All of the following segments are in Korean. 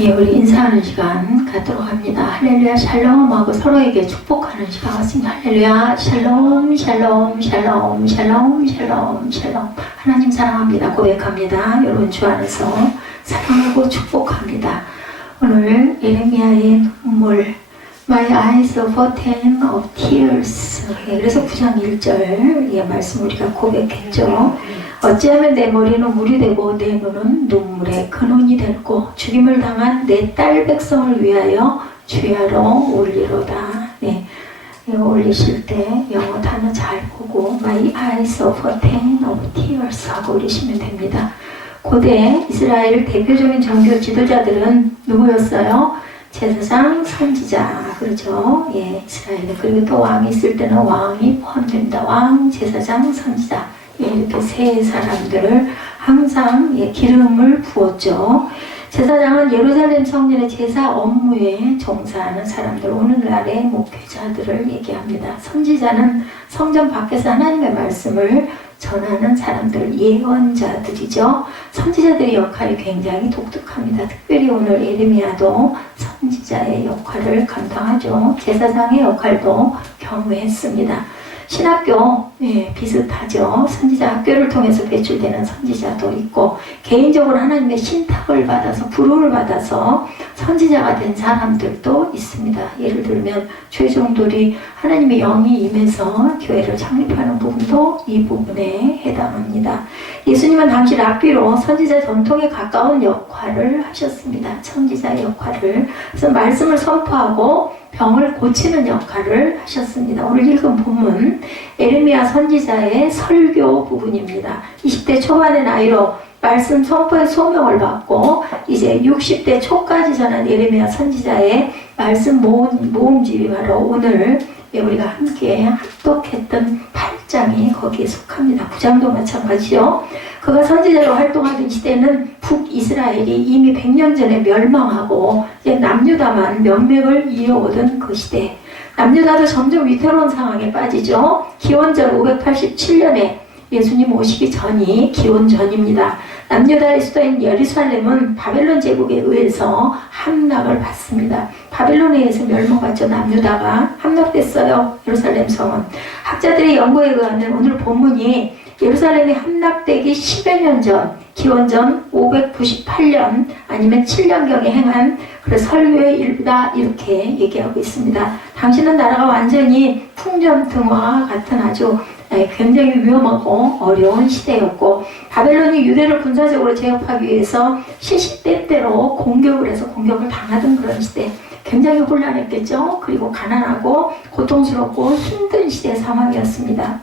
예, 우리 인사하는 시간 갖도록 합니다. 할렐루야 샬롬하고 서로에게 축복하는 시간 같습니다. 할렐루야 샬롬 샬롬 샬롬 샬롬 샬롬 샬롬. 하나님 사랑합니다. 고백합니다. 여러분 주 안에서 사랑하고 축복합니다. 오늘 예레미야의 눈물 My eyes of fountain of tears. 예, 그래서 9장 1절 예, 말씀 우리가 고백했죠. 어찌하면 내 머리는 물이 되고 내 눈은 눈물의 근원이 되고 죽임을 당한 내 딸 백성을 위하여 주야로 올리로다. 네, 이거 올리실 때 영어 단어 잘 보고 My eyes of fountain of tears 하고 올리시면 됩니다. 고대 이스라엘 대표적인 종교 지도자들은 누구였어요? 제사장, 선지자, 그렇죠? 예, 이스라엘에. 그리고 또 왕이 있을 때는 왕이 포함됩니다. 왕, 제사장, 선지자. 예, 이렇게 세 사람들을 항상 예, 기름을 부었죠. 제사장은 예루살렘 성전의 제사 업무에 종사하는 사람들, 오늘날의 목회자들을 얘기합니다. 선지자는 성전 밖에서 하나님의 말씀을 전하는 사람들, 예언자들이죠. 선지자들의 역할이 굉장히 독특합니다. 특별히 오늘 예레미야도 선지자의 역할을 감당하죠. 제사장의 역할도 경우했습니다. 신학교 예, 비슷하죠. 선지자 학교를 통해서 배출되는 선지자도 있고 개인적으로 하나님의 신탁을 받아서 부름을 받아서 선지자가 된 사람들도 있습니다. 예를 들면 최종돌이 하나님의 영이 임해서 교회를 창립하는 부분도 이 부분에 해당합니다. 예수님은 당시 랍비로 선지자 전통에 가까운 역할을 하셨습니다. 선지자의 역할을. 그래서 말씀을 선포하고 병을 고치는 역할을 하셨습니다. 오늘 읽은 본문 예레미야 선지자의 설교 부분입니다. 20대 초반의 나이로 말씀 선포의 소명을 받고 이제 60대 초까지 전한 예레미야 선지자의 말씀 모음집이 바로 오늘 우리가 함께 합독했던 8장이 거기에 속합니다. 9장도 마찬가지죠. 그가 선지자로 활동하던 시대는 북이스라엘이 이미 100년 전에 멸망하고 이제 남유다만 명맥을 이어오던 그 시대. 남유다도 점점 위태로운 상황에 빠지죠. 기원전 587년에 예수님 오시기 전이 기원전입니다. 남유다의 수도인 예루살렘은 바벨론 제국에 의해서 함락을 받습니다. 바벨론에 의해서 멸망받죠. 남유다가 함락됐어요. 예루살렘 성은. 학자들의 연구에 의하면 오늘 본문이 예루살렘이 함락되기 10여 년 전, 기원전 598년 아니면 7년경에 행한 그 설교의 일부다 이렇게 얘기하고 있습니다. 당시는 나라가 완전히 풍전등화와 같은 아주 굉장히 위험하고 어려운 시대였고 바벨론이 유대를 군사적으로 제압하기 위해서 시시때때로 공격을 해서 공격을 당하던 그런 시대. 굉장히 혼란했겠죠. 그리고 가난하고 고통스럽고 힘든 시대 상황이었습니다.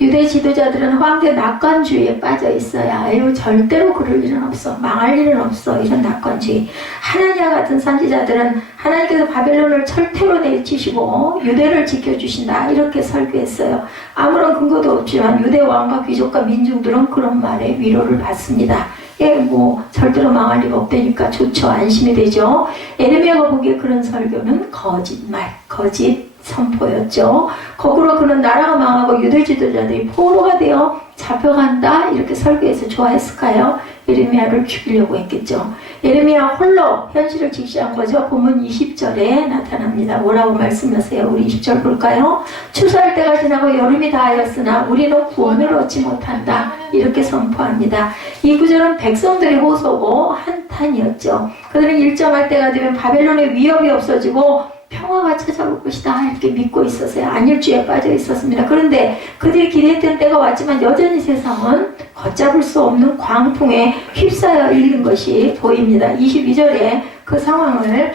유대 지도자들은 황제 낙관주의에 빠져 있어요. 아유 절대로 그럴 일은 없어. 망할 일은 없어. 이런 낙관주의. 하나니아 같은 선지자들은 하나님께서 바벨론을 철퇴로 내치시고 유대를 지켜주신다. 이렇게 설교했어요. 아무런 근거도 없지만 유대 왕과 귀족과 민중들은 그런 말에 위로를 받습니다. 예, 뭐 절대로 망할 리가 없다니까 좋죠. 안심이 되죠. 예레미야가 보기에 그런 설교는 거짓말, 거짓 선포였죠. 거꾸로 그는 나라가 망하고 유대 지도자들이 포로가 되어 잡혀간다 이렇게 설교해서 좋아했을까요? 예레미야를 죽이려고 했겠죠. 예레미야 홀로 현실을 직시한 거죠. 본문 20절에 나타납니다. 뭐라고 말씀하세요? 우리 20절 볼까요? 추수할 때가 지나고 여름이 다하였으나 우리는 구원을 얻지 못한다. 이렇게 선포합니다. 이 구절은 백성들의 호소고 한탄이었죠. 그들은 일정할 때가 되면 바벨론의 위협이 없어지고 평화가 찾아올 것이다 이렇게 믿고 있었어요. 안일주의에 빠져 있었습니다. 그런데 그들이 기대했던 때가 왔지만 여전히 세상은 걷잡을 수 없는 광풍에 휩싸여 있는 것이 보입니다. 22절에 그 상황을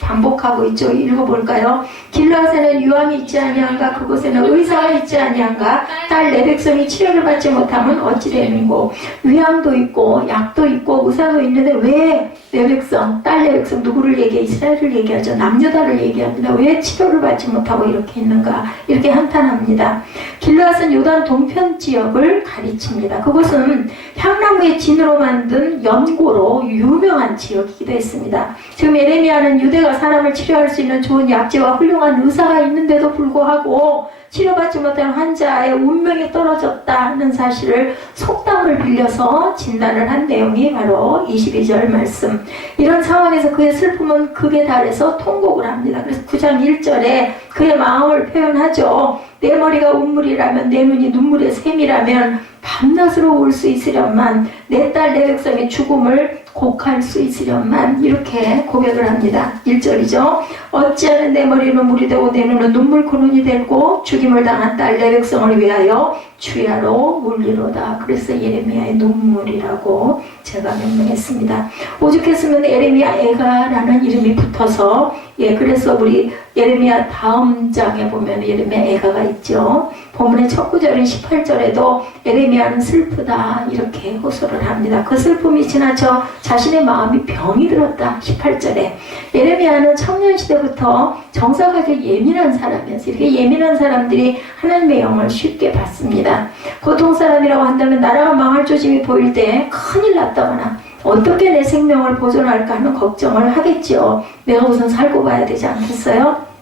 반복하고 있죠. 읽어볼까요? 길르앗에는 유황이 있지 아니한가? 그곳에는 의사가 있지 아니한가? 딸 내 백성이 치료를 받지 못하면 어찌 되는고? 위암도 있고 약도 있고 의사도 있는데 왜 내 백성, 딸 내 백성 누구를 얘기해? 이스라엘을 얘기하죠. 남유다를 얘기합니다. 왜 치료를 받지 못하고 이렇게 있는가? 이렇게 한탄합니다. 길르앗은 요단 동편 지역을 가리킵니다. 그곳은 향나무의 진으로 만든 연고로 유명한 지역이기도 했습니다. 지금 예레미야는 유대가 사람을 치료할 수 있는 좋은 약재와 훌륭한 의사가 있는데도 불구하고 치료받지 못한 환자의 운명이 떨어졌다는 사실을 속담을 빌려서 진단을 한 내용이 바로 22절 말씀. 이런 상황에서 그의 슬픔은 극에 달해서 통곡을 합니다. 그래서 9장 1절에 그의 마음을 표현하죠. 내 머리가 운물이라면 내 눈이 눈물의 샘이라면 밤낮으로 울 수 있으련만 내 딸 내 백성의 죽음을 곡할 수 있으련만 이렇게 고백을 합니다. 1절이죠. 어찌하는 내 머리는 물이 되고 내 눈은 눈물 그 눈이 되고 죽임을 당한 딸 내 백성을 위하여 주야로 울리로다. 그래서 예레미야의 눈물이라고 제가 명명했습니다. 오죽했으면 예레미야 애가라는 이름이 붙어서 그래서 우리 예레미야 다음 장에 보면 예레미야 애가가 있죠. 본문의 첫 구절인 18절에도 예레미야는 슬프다 이렇게 호소를 합니다. 그 슬픔이 지나쳐 자신의 마음이 병이 들었다. 18절에 예레미야는 청년 시대부터 정서가 아주 예민한 사람이었어요. 이렇게 예민한 사람들이 하나님의 영을 쉽게 받습니다. 보통 사람이라고 한다면 나라가 망할 조짐이 보일 때 큰일 났다거나 어떻게 내 생명을 보존할까 하는 걱정을 하겠죠. 내가 우선 살고 봐야 되지 않겠어요?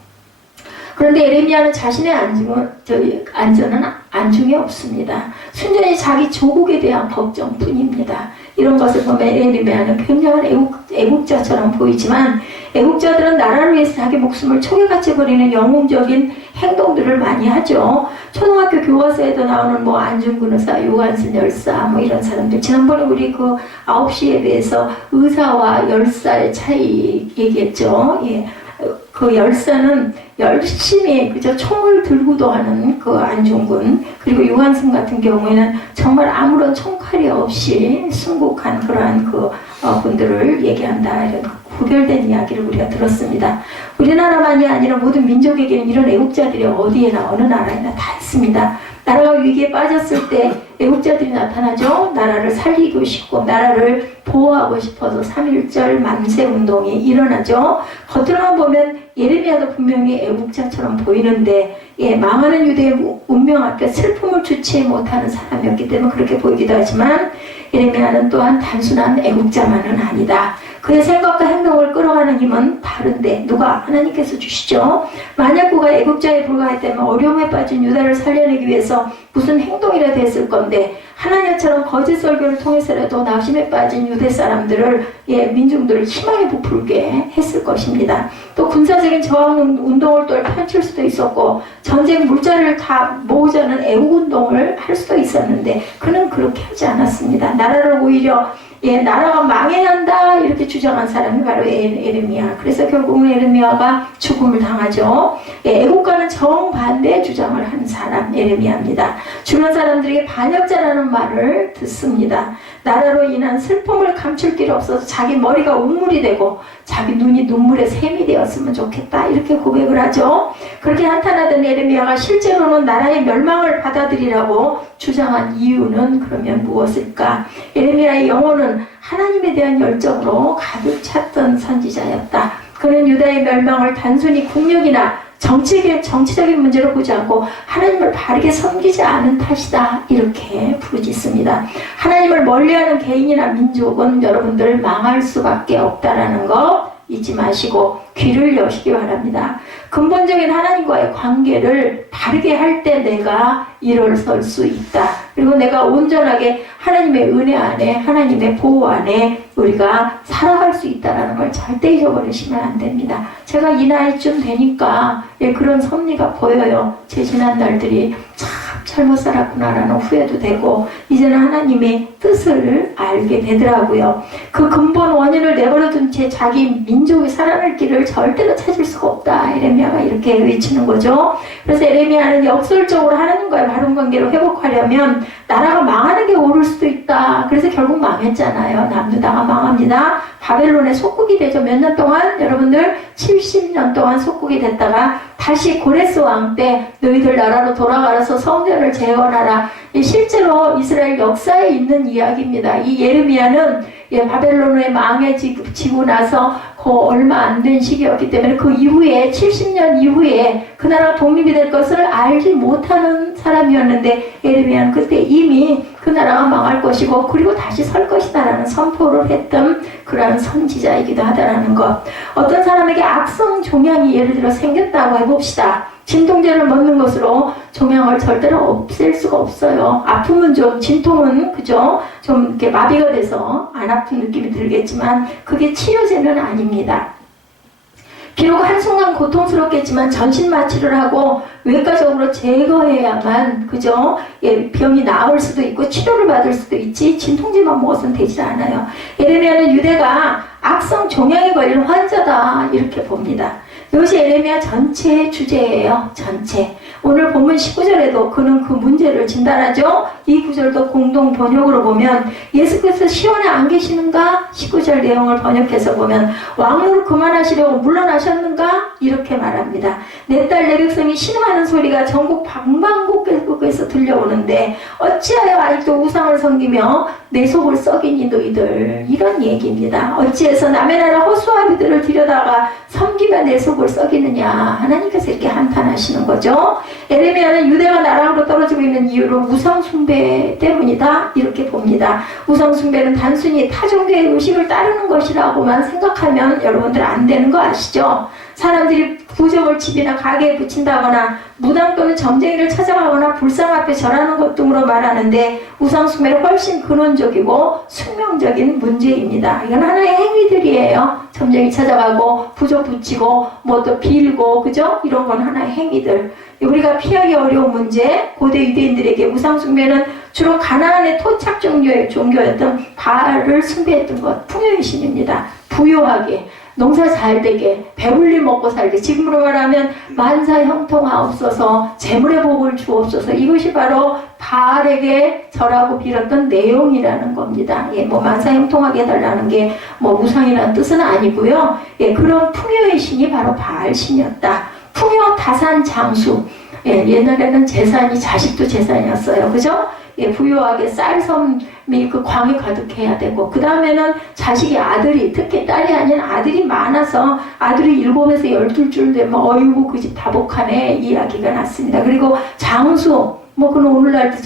그런데 예레미야는 자신의 안전은 안중에 없습니다. 순전히 자기 조국에 대한 걱정뿐입니다. 이런 것을 보면 예레미야는 굉장한 애국자처럼 보이지만 애국자들은 나라를 위해서 자기 목숨을 초계같이 버리는 영웅적인 행동들을 많이 하죠. 초등학교 교과서에도 나오는 안중근 의사, 유관순 열사 이런 사람들. 지난번에 우리 그 9시 예배에서 의사와 열사의 차이 얘기했죠. 그 열사는 열심히 총을 들고도 하는 그 안중근, 그리고 유관순 같은 경우에는 정말 아무런 총칼이 없이 순국한 그러한 분들을 얘기한다. 이런 구별된 이야기를 우리가 들었습니다. 우리나라만이 아니라 모든 민족에게는 이런 애국자들이 어디에나 어느 나라에나 다 있습니다. 나라가 위기에 빠졌을 때 애국자들이 나타나죠. 나라를 살리고 싶고 나라를 보호하고 싶어서 3.1절 만세운동이 일어나죠. 겉으로만 보면 예레미야도 분명히 애국자처럼 보이는데 망하는 유대의 운명 앞에 슬픔을 주체 못하는 사람이었기 때문에 그렇게 보이기도 하지만 예레미야는 또한 단순한 애국자만은 아니다. 그의 생각과 행동을 끌어가는 힘은 다른데 누가? 하나님께서 주시죠. 만약 그가 애국자에 불과했다면 어려움에 빠진 유다를 살려내기 위해서 무슨 행동이라도 했을 건데 하나님처럼 거짓 설교를 통해서라도 낙심에 빠진 유대 사람들을 민중들을 희망에 부풀게 했을 것입니다. 또 군사적인 저항 운동을 또 펼칠 수도 있었고 전쟁 물자를 다 모으자는 애국운동을 할 수도 있었는데 그는 그렇게 하지 않았습니다. 나라를 오히려 나라가 망해야 한다 이렇게 주장한 사람이 바로 예레미야. 그래서 결국은 예레미야가 죽음을 당하죠. 애국과는 정반대의 주장을 한 사람 예레미야입니다. 주변 사람들에게 반역자라는 말을 듣습니다. 나라로 인한 슬픔을 감출 길 없어서 자기 머리가 운물이 되고 자기 눈이 눈물의 샘이 되었으면 좋겠다 이렇게 고백을 하죠. 그렇게 한탄하던 예레미야가 실제로는 나라의 멸망을 받아들이라고 주장한 이유는 그러면 무엇일까? 예레미야의 영혼은 하나님에 대한 열정으로 가득 찼던 선지자였다. 그는 유다의 멸망을 단순히 국력이나 정치적인 문제로 보지 않고 하나님을 바르게 섬기지 않은 탓이다 이렇게 부르짖습니다. 하나님을 멀리하는 개인이나 민족은 여러분들 망할 수밖에 없다라는 거 잊지 마시고 귀를 여시기 바랍니다. 근본적인 하나님과의 관계를 바르게 할 때 내가 일어설 수 있다. 그리고 내가 온전하게 하나님의 은혜 안에 하나님의 보호 안에 우리가 살아갈 수 있다는 걸 절대 잊어버리시면 안 됩니다. 제가 이 나이쯤 되니까 그런 섭리가 보여요. 제 지난 날들이 참 잘못 살았구나라는 후회도 되고 이제는 하나님의 뜻을 알게 되더라고요. 그 근본 원인을 내버려둔 채 자기 민족이 살아날 길을 절대로 찾을 수가 없다. 예레미야가 이렇게 외치는 거죠. 그래서 예레미야는 역설적으로 하나님과의 바른 관계를 회복하려면 나라가 망하는 게 옳을 수도 있다. 그래서 결국 망했잖아요. 남유다가 망합니다. 바벨론의 속국이 되죠. 몇 년 동안 여러분들 70년 동안 속국이 됐다가 다시 고레스 왕 때 너희들 나라로 돌아가서 성전을 재건하라. 실제로 이스라엘 역사에 있는 이야기입니다. 이 예레미야는 바벨론에 망해지고 나서 얼마 안 된 시기였기 때문에 그 이후에 70년 이후에 그 나라가 독립이 될 것을 알지 못하는 사람이었는데 예레미야는 그때 이미 그 나라가 망할 것이고 그리고 다시 설 것이다라는 선포를 했던 그러한 선지자이기도 하다라는 것. 어떤 사람에게 악성 종양이 예를 들어 생겼다고 해봅시다. 진통제를 먹는 것으로 종양을 절대로 없앨 수가 없어요. 아픔은 좀, 진통은 그죠? 좀 이렇게 마비가 돼서 안 아픈 느낌이 들겠지만 그게 치료제는 아닙니다. 비록 한순간 고통스럽겠지만 전신 마취를 하고 외과적으로 제거해야만 그죠? 예, 병이 나을 수도 있고 치료를 받을 수도 있지 진통제만 먹어서는 되지 않아요. 에레미야는 유대가 악성 종양에 걸린 환자다 이렇게 봅니다. 이것이 에레미야 전체의 주제예요. 전체. 오늘 본문 19절에도 그는 그 문제를 진단하죠. 이 구절도 공동 번역으로 보면 예수께서 시온에 안 계시는가? 19절 내용을 번역해서 보면 왕노릇 그만하시려고 물러나셨는가? 이렇게 말합니다. 내 딸 내 백성이 신음하는 소리가 전국 방방곡곡에서 들려오는데 어찌하여 아직도 우상을 섬기며 내 속을 썩이니 너희들. 이런 얘기입니다. 어찌해서 남의 나라 허수아비들을 들여다가 섬기며 내 속을 썩이느냐. 하나님께서 이렇게 한탄하시는 거죠. 에레미야는 유대가 나락으로 떨어지고 있는 이유로 우상숭배 때문이다 이렇게 봅니다. 우상숭배는 단순히 타종교의 의식을 따르는 것이라고만 생각하면 여러분들 안 되는 거 아시죠? 사람들이 부적을 집이나 가게에 붙인다거나 무당 또는 점쟁이를 찾아가거나 불상 앞에 절하는 것 등으로 말하는데 우상숭배는 훨씬 근원적이고 숙명적인 문제입니다. 이건 하나의 행위들이에요. 점쟁이 찾아가고 부적 붙이고 뭐 또 빌고 그죠? 이런 건 하나의 행위들. 우리가 피하기 어려운 문제, 고대 유대인들에게 우상숭배는 주로 가나안의 토착 종교였던 바알을 숭배했던 것, 풍요의 신입니다. 부유하게, 농사 잘 되게, 배불리 먹고 살게, 지금으로 말하면 만사 형통하옵소서, 재물의 복을 주옵소서. 이것이 바로 바알에게 절하고 빌었던 내용이라는 겁니다. 예, 뭐 만사 형통하게 해달라는 게 뭐 우상이라는 뜻은 아니고요. 예, 그런 풍요의 신이 바로 바알 신이었다. 풍요, 다산, 장수. 예, 옛날에는 재산이 자식도 재산이었어요. 그죠? 예, 부유하게 쌀섬이 그 광이 가득해야 되고 그 다음에는 자식이 아들이 특히 딸이 아닌 아들이 많아서 아들이 7에서 12줄 되면 어이구 그 집 다복하네 이야기가 났습니다. 그리고 장수 뭐 그는 오늘날도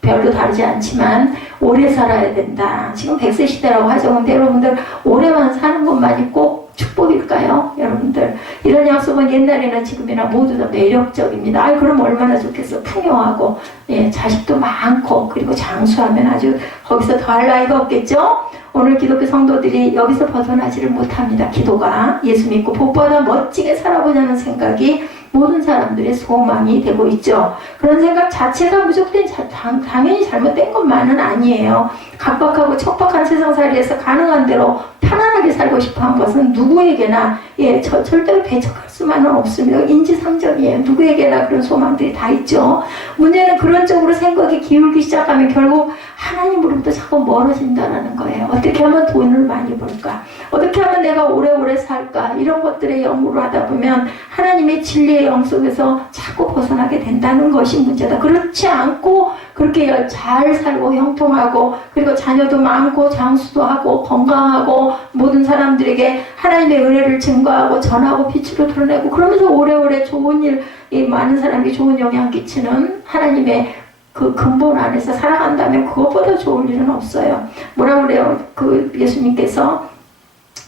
별로 다르지 않지만 오래 살아야 된다. 지금 100세 시대라고 하죠. 근데 여러분들 오래만 사는 것만이 꼭 축복일까요? 여러분들 이런 약속은 옛날이나 지금이나 모두 다 매력적입니다. 아이 그럼 얼마나 좋겠어. 풍요하고 예, 자식도 많고 그리고 장수하면 아주 거기서 더할 나위가 없겠죠? 오늘 기독교 성도들이 여기서 벗어나지를 못합니다. 기도가 예수 믿고 복보다 멋지게 살아보자는 생각이 모든 사람들의 소망이 되고 있죠. 그런 생각 자체가 무조건 당연히 잘못된 것만은 아니에요. 각박하고 척박한 세상살이에서 가능한 대로 편안하게 살고 싶어한 것은 누구에게나 절대로 배척할 수만은 없습니다. 인지상정이에요. 누구에게나 그런 소망들이 다 있죠. 문제는 그런 쪽으로 생각이 기울기 시작하면 결국 하나님으로부터 자꾸 멀어진다는 거예요. 어떻게 하면 돈을 많이 벌까? 어떻게 하면 내가 오래오래 살까? 이런 것들에 연구를 하다 보면 하나님의 진리의 영 속에서 자꾸 벗어나게 된다는 것이 문제다. 그렇지 않고 그렇게 잘 살고 형통하고 그리고 자녀도 많고 장수도 하고 건강하고 모든 사람들에게 하나님의 은혜를 증거하고 전하고 빛으로 드러내고 그러면서 오래오래 좋은 일, 많은 사람이 좋은 영향 끼치는 하나님의 그 근본 안에서 살아간다면 그것보다 좋은 일은 없어요. 뭐라 그래요? 그 예수님께서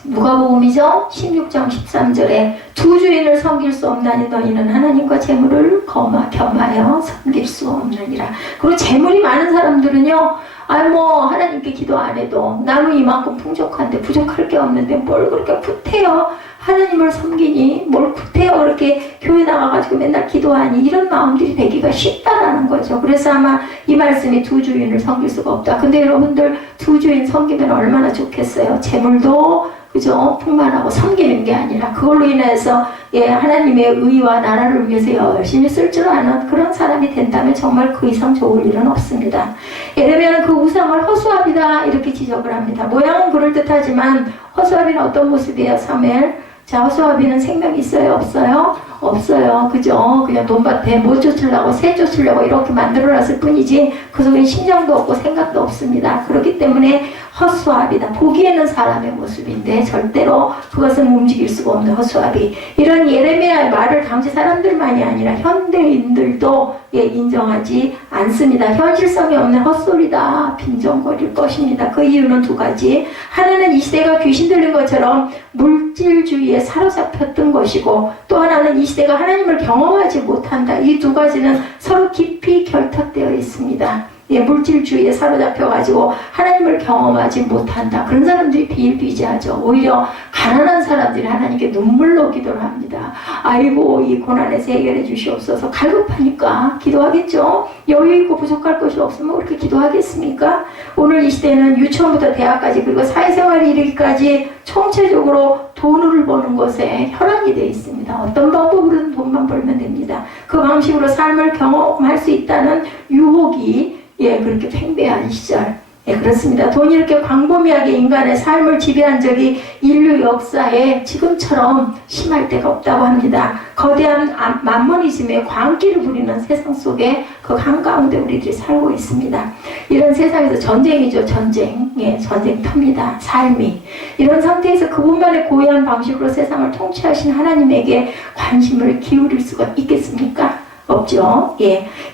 누가복음이죠? 16장 13절에 두 주인을 섬길 수 없나니 너희는 하나님과 재물을 겸하여 섬길 수 없느니라. 그리고 재물이 많은 사람들은요, 하나님께 기도 안 해도 나는 이만큼 풍족한데 부족할 게 없는데 뭘 그렇게 구태여 하나님을 섬기니 뭘 구태여 그렇게 교회 나가가지고 맨날 기도하니 이런 마음들이 되기가 쉽다라는 거죠. 그래서 아마 이 말씀이 두 주인을 섬길 수가 없다. 근데 여러분들 두 주인 섬기면 얼마나 좋겠어요. 재물도 그죠? 풍만하고 섬기는 게 아니라 그걸로 인해서 하나님의 의와 나라를 위해서 열심히 쓸 줄 아는 그런 사람이 된다면 정말 그 이상 좋을 일은 없습니다. 에레미야는 그 우상을 허수아비다 이렇게 지적을 합니다. 모양은 그럴듯하지만 허수아비는 어떤 모습이에요? 사무엘. 자, 허수아비는 생명이 있어요? 없어요? 없어요. 그죠? 그냥 논밭에 못 쫓으려고 새 쫓으려고 이렇게 만들어놨을 뿐이지 그 속에 심장도 없고 생각도 없습니다. 그렇기 때문에 헛수합이다. 보기에는 사람의 모습인데 절대로 그것은 움직일 수가 없는 헛수합이. 이런 예레미야의 말을 당시 사람들만이 아니라 현대인들도 인정하지 않습니다. 현실성이 없는 헛소리다. 빈정거릴 것입니다. 그 이유는 두 가지. 하나는 이 시대가 귀신 들린 것처럼 물질주의에 사로잡혔던 것이고, 또 하나는 이 시대가 하나님을 경험하지 못한다. 이 두 가지는 서로 깊이 결탁되어 있습니다. 물질주의에 사로잡혀가지고 하나님을 경험하지 못한다. 그런 사람들이 비일비재하죠. 오히려 가난한 사람들이 하나님께 눈물로 기도를 합니다. 아이고 이 고난에서 해결해 주시옵소서. 갈급하니까 기도하겠죠. 여유 있고 부족할 것이 없으면 그렇게 기도하겠습니까? 오늘 이 시대는 유치원부터 대학까지 그리고 사회생활에 이르기까지 총체적으로 돈을 버는 것에 혈안이 되어 있습니다. 어떤 방법으로든 돈만 벌면 됩니다. 그 방식으로 삶을 경험할 수 있다는 유혹이 그렇게 팽배한 시절. 그렇습니다. 돈이 이렇게 광범위하게 인간의 삶을 지배한 적이 인류 역사에 지금처럼 심할 때가 없다고 합니다. 거대한 만모니즘의 광기를 부리는 세상 속에 그 한가운데 우리들이 살고 있습니다. 이런 세상에서 전쟁이죠. 전쟁. 전쟁터입니다. 삶이. 이런 상태에서 그분만의 고유한 방식으로 세상을 통치하신 하나님에게 관심을 기울일 수가 있겠습니까? 없죠.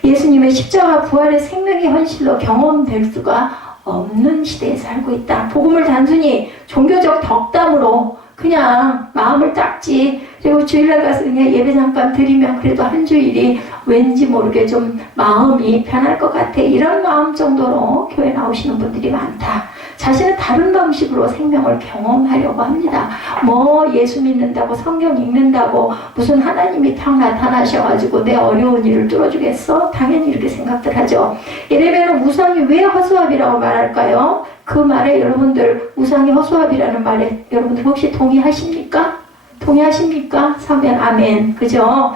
예수님의 십자가 부활의 생명의 현실로 경험될 수가 없는 시대에 살고 있다. 복음을 단순히 종교적 덕담으로 그냥 마음을 닦지, 그리고 주일날 가서 그냥 예배 잠깐 드리면 그래도 한 주일이 왠지 모르게 좀 마음이 편할 것 같아. 이런 마음 정도로 교회 나오시는 분들이 많다. 자신은 다른 방식으로 생명을 경험하려고 합니다. 예수 믿는다고 성경 읽는다고 무슨 하나님이 탁 나타나셔가지고 내 어려운 일을 뚫어주겠어? 당연히 이렇게 생각들 하죠. 예레미야는 우상이 왜 허수아비라고 말할까요? 그 말에 여러분들 우상이 허수아비라는 말에 여러분들 혹시 동의하십니까? 동의하십니까? 사면 아멘. 그죠?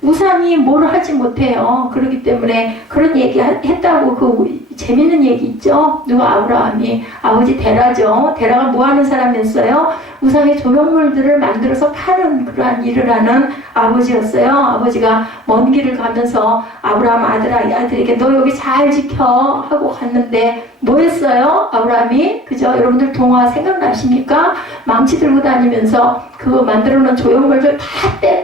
우상이 뭘 하지 못해요. 그렇기 때문에 그런 얘기 했다고 그 재밌는 얘기 있죠? 누가 아브라함이 아버지 데라죠. 데라가 뭐 하는 사람이었어요? 우상의 조형물들을 만들어서 파는 그러한 일을 하는 아버지였어요. 아버지가 먼 길을 가면서 아브라함 아들에게 너 여기 잘 지켜 하고 갔는데 뭐 했어요? 아브라함이 그죠? 여러분들 동화 생각나십니까? 망치 들고 다니면서 그거 만들어 놓은 조형물들 다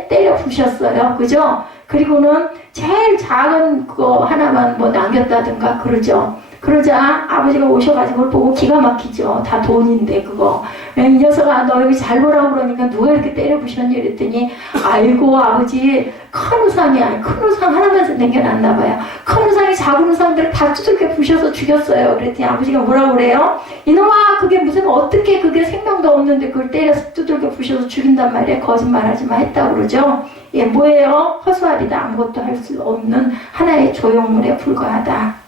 때려 부셨어요. 그죠? 그리고는 제일 작은 그거 하나만 남겼다든가 그러죠. 그러자 아버지가 오셔가지고 그걸 보고 기가 막히죠. 다 돈인데 그거. 이 녀석아 너 여기 잘 보라고 그러니까 누가 이렇게 때려 부셨니? 이랬더니 아이고 아버지 큰 우상이야. 큰 우상 하나만 남겨놨나 봐요. 큰 우상이 작은 우상들을 다 두들겨 부셔서 죽였어요. 그랬더니 아버지가 뭐라고 그래요? 이놈아 그게 무슨 어떻게 그게 생명도 없는데 그걸 때려서 두들겨 부셔서 죽인단 말이야. 거짓말하지 마 했다고 그러죠. 뭐예요? 허수아비다. 아무것도 할 수 없는 하나의 조형물에 불과하다.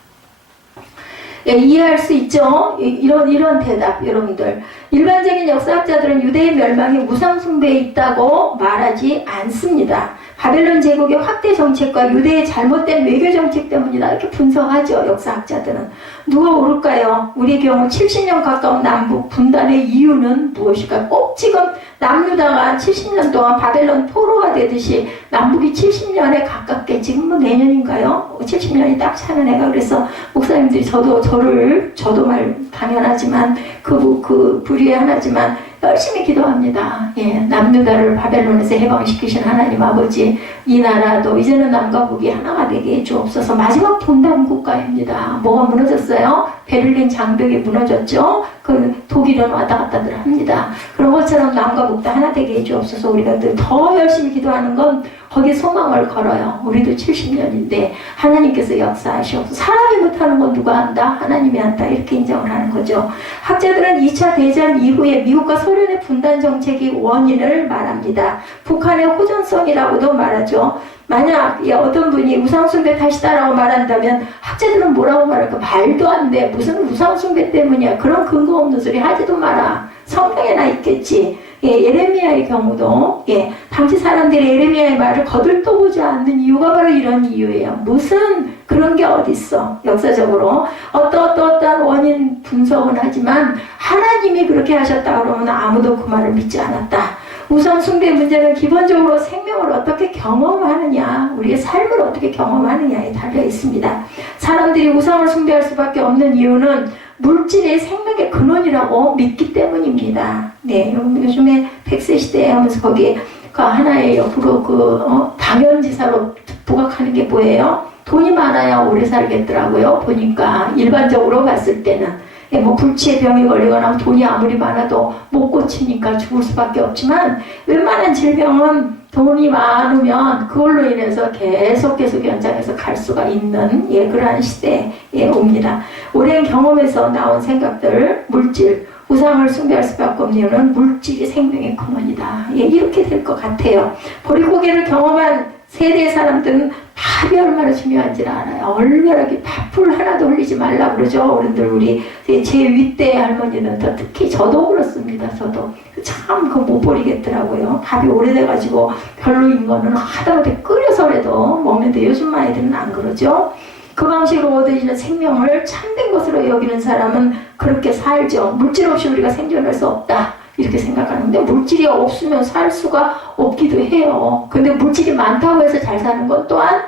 이해할 수 있죠? 이런 대답, 여러분들. 일반적인 역사학자들은 유대의 멸망이 우상숭배에 있다고 말하지 않습니다. 바벨론 제국의 확대 정책과 유대의 잘못된 외교 정책 때문이다. 이렇게 분석하죠, 역사학자들은. 누가 옳을까요? 우리의 경우 70년 가까운 남북 분단의 이유는 무엇일까? 꼭 지금 남유다가 70년 동안 바벨론 포로가 되듯이 남북이 70년에 가깝게 지금 내년인가요? 70년이 딱 차는 애가 그래서 목사님들이 저도 말 당연하지만 그 불의의 하나지만 열심히 기도합니다. 남유다를 바벨론에서 해방시키신 하나님 아버지 이 나라도 이제는 남과 북이 하나가 되게 해주옵소서. 마지막 분단 국가입니다. 뭐가 무너졌어요? 베를린 장벽이 무너졌죠. 그 독일은 왔다 갔다들 합니다. 그런 것처럼 남과 북도 하나 되게 해주옵소서. 우리가 더 열심히 기도하는 건 거기에 소망을 걸어요. 우리도 70년인데 하나님께서 역사하시옵소서. 사람이 못하는 건 누가 한다? 하나님이 한다. 이렇게 인정을 하는 거죠. 학자들은 2차 대전 이후에 미국과 소련의 분단 정책이 원인을 말합니다. 북한의 호전성이라고도 말하죠. 만약 어떤 분이 우상숭배 탓이다라고 말한다면 학자들은 뭐라고 말할까? 말도 안 돼. 무슨 우상숭배 때문이야. 그런 근거 없는 소리 하지도 마라. 성경에나 있겠지. 예레미야의 경우도 당시 사람들이 예레미야의 말을 거들떠보지 않는 이유가 바로 이런 이유예요. 무슨 그런 게 어딨어. 역사적으로 어떠한 원인 분석은 하지만 하나님이 그렇게 하셨다 그러면 아무도 그 말을 믿지 않았다. 우상 숭배 문제는 기본적으로 생명을 어떻게 경험하느냐, 우리의 삶을 어떻게 경험하느냐에 달려 있습니다. 사람들이 우상을 숭배할 수밖에 없는 이유는 물질의 생명의 근원이라고 믿기 때문입니다. 네, 요즘에 100세 시대에 하면서 거기 그 하나의 옆으로 당연지사로 부각하는 게 뭐예요? 돈이 많아야 오래 살겠더라고요. 보니까 일반적으로 봤을 때는 뭐 불치의 병이 걸리거나 돈이 아무리 많아도 못 고치니까 죽을 수밖에 없지만 웬만한 질병은 돈이 많으면 그걸로 인해서 계속 연장해서 갈 수가 있는 그러한 시대에 옵니다. 오랜 경험에서 나온 생각들, 물질, 우상을 숭배할 수밖에 없는 이유는 물질이 생명의 근원이다. 이렇게 될 것 같아요. 보릿고개를 경험한 세대의 사람들은 밥이 얼마나 중요한지를 알아요. 얼마나 밥풀 하나도 흘리지 말라 그러죠. 어른들, 우리 제 윗대 할머니는 더 특히 저도 그렇습니다. 저도 참 그거 못 버리겠더라고요. 밥이 오래돼가지고 별로인 거는 하다못해 끓여서라도 먹는데 요즘 아이들은 안 그러죠. 그 방식으로 얻어지는 생명을 참된 것으로 여기는 사람은 그렇게 살죠. 물질 없이 우리가 생존할 수 없다. 이렇게 생각하는데 물질이 없으면 살 수가 없기도 해요. 근데 물질이 많다고 해서 잘 사는 건 또한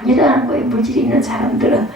아니라는 거예요. 물질이 있는 사람들은.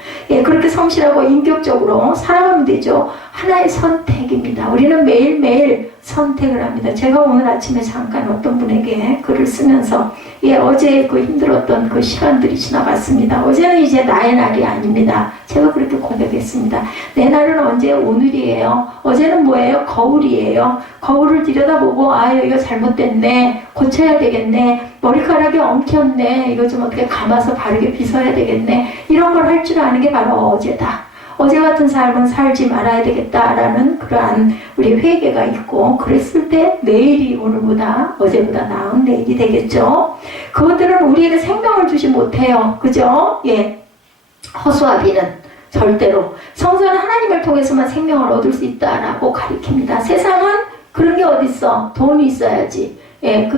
그렇게 성실하고 인격적으로 살아가면 되죠. 하나의 선택입니다. 우리는 매일매일 선택을 합니다. 제가 오늘 아침에 잠깐 어떤 분에게 글을 쓰면서 어제 그 힘들었던 그 시간들이 지나갔습니다. 어제는 이제 나의 날이 아닙니다. 제가 그렇게 고백했습니다. 내 날은 언제? 오늘이에요. 어제는 뭐예요? 거울이에요. 거울을 들여다보고 여기가 잘못됐네. 고쳐야 되겠네. 머리카락이 엉켰네. 이거 좀 어떻게 감아서 바르게 빗어야 되겠네. 이런 걸 할 줄 아는 게 바로 어제다. 어제 같은 삶은 살지 말아야 되겠다라는 그러한 우리 회개가 있고, 그랬을 때 내일이 오늘보다 어제보다 나은 내일이 되겠죠. 그것들은 우리에게 생명을 주지 못해요. 그죠? 허수아 비는 절대로 성서는 하나님을 통해서만 생명을 얻을 수 있다라고 가리킵니다. 세상은 그런 게 어딨어. 돈이 있어야지.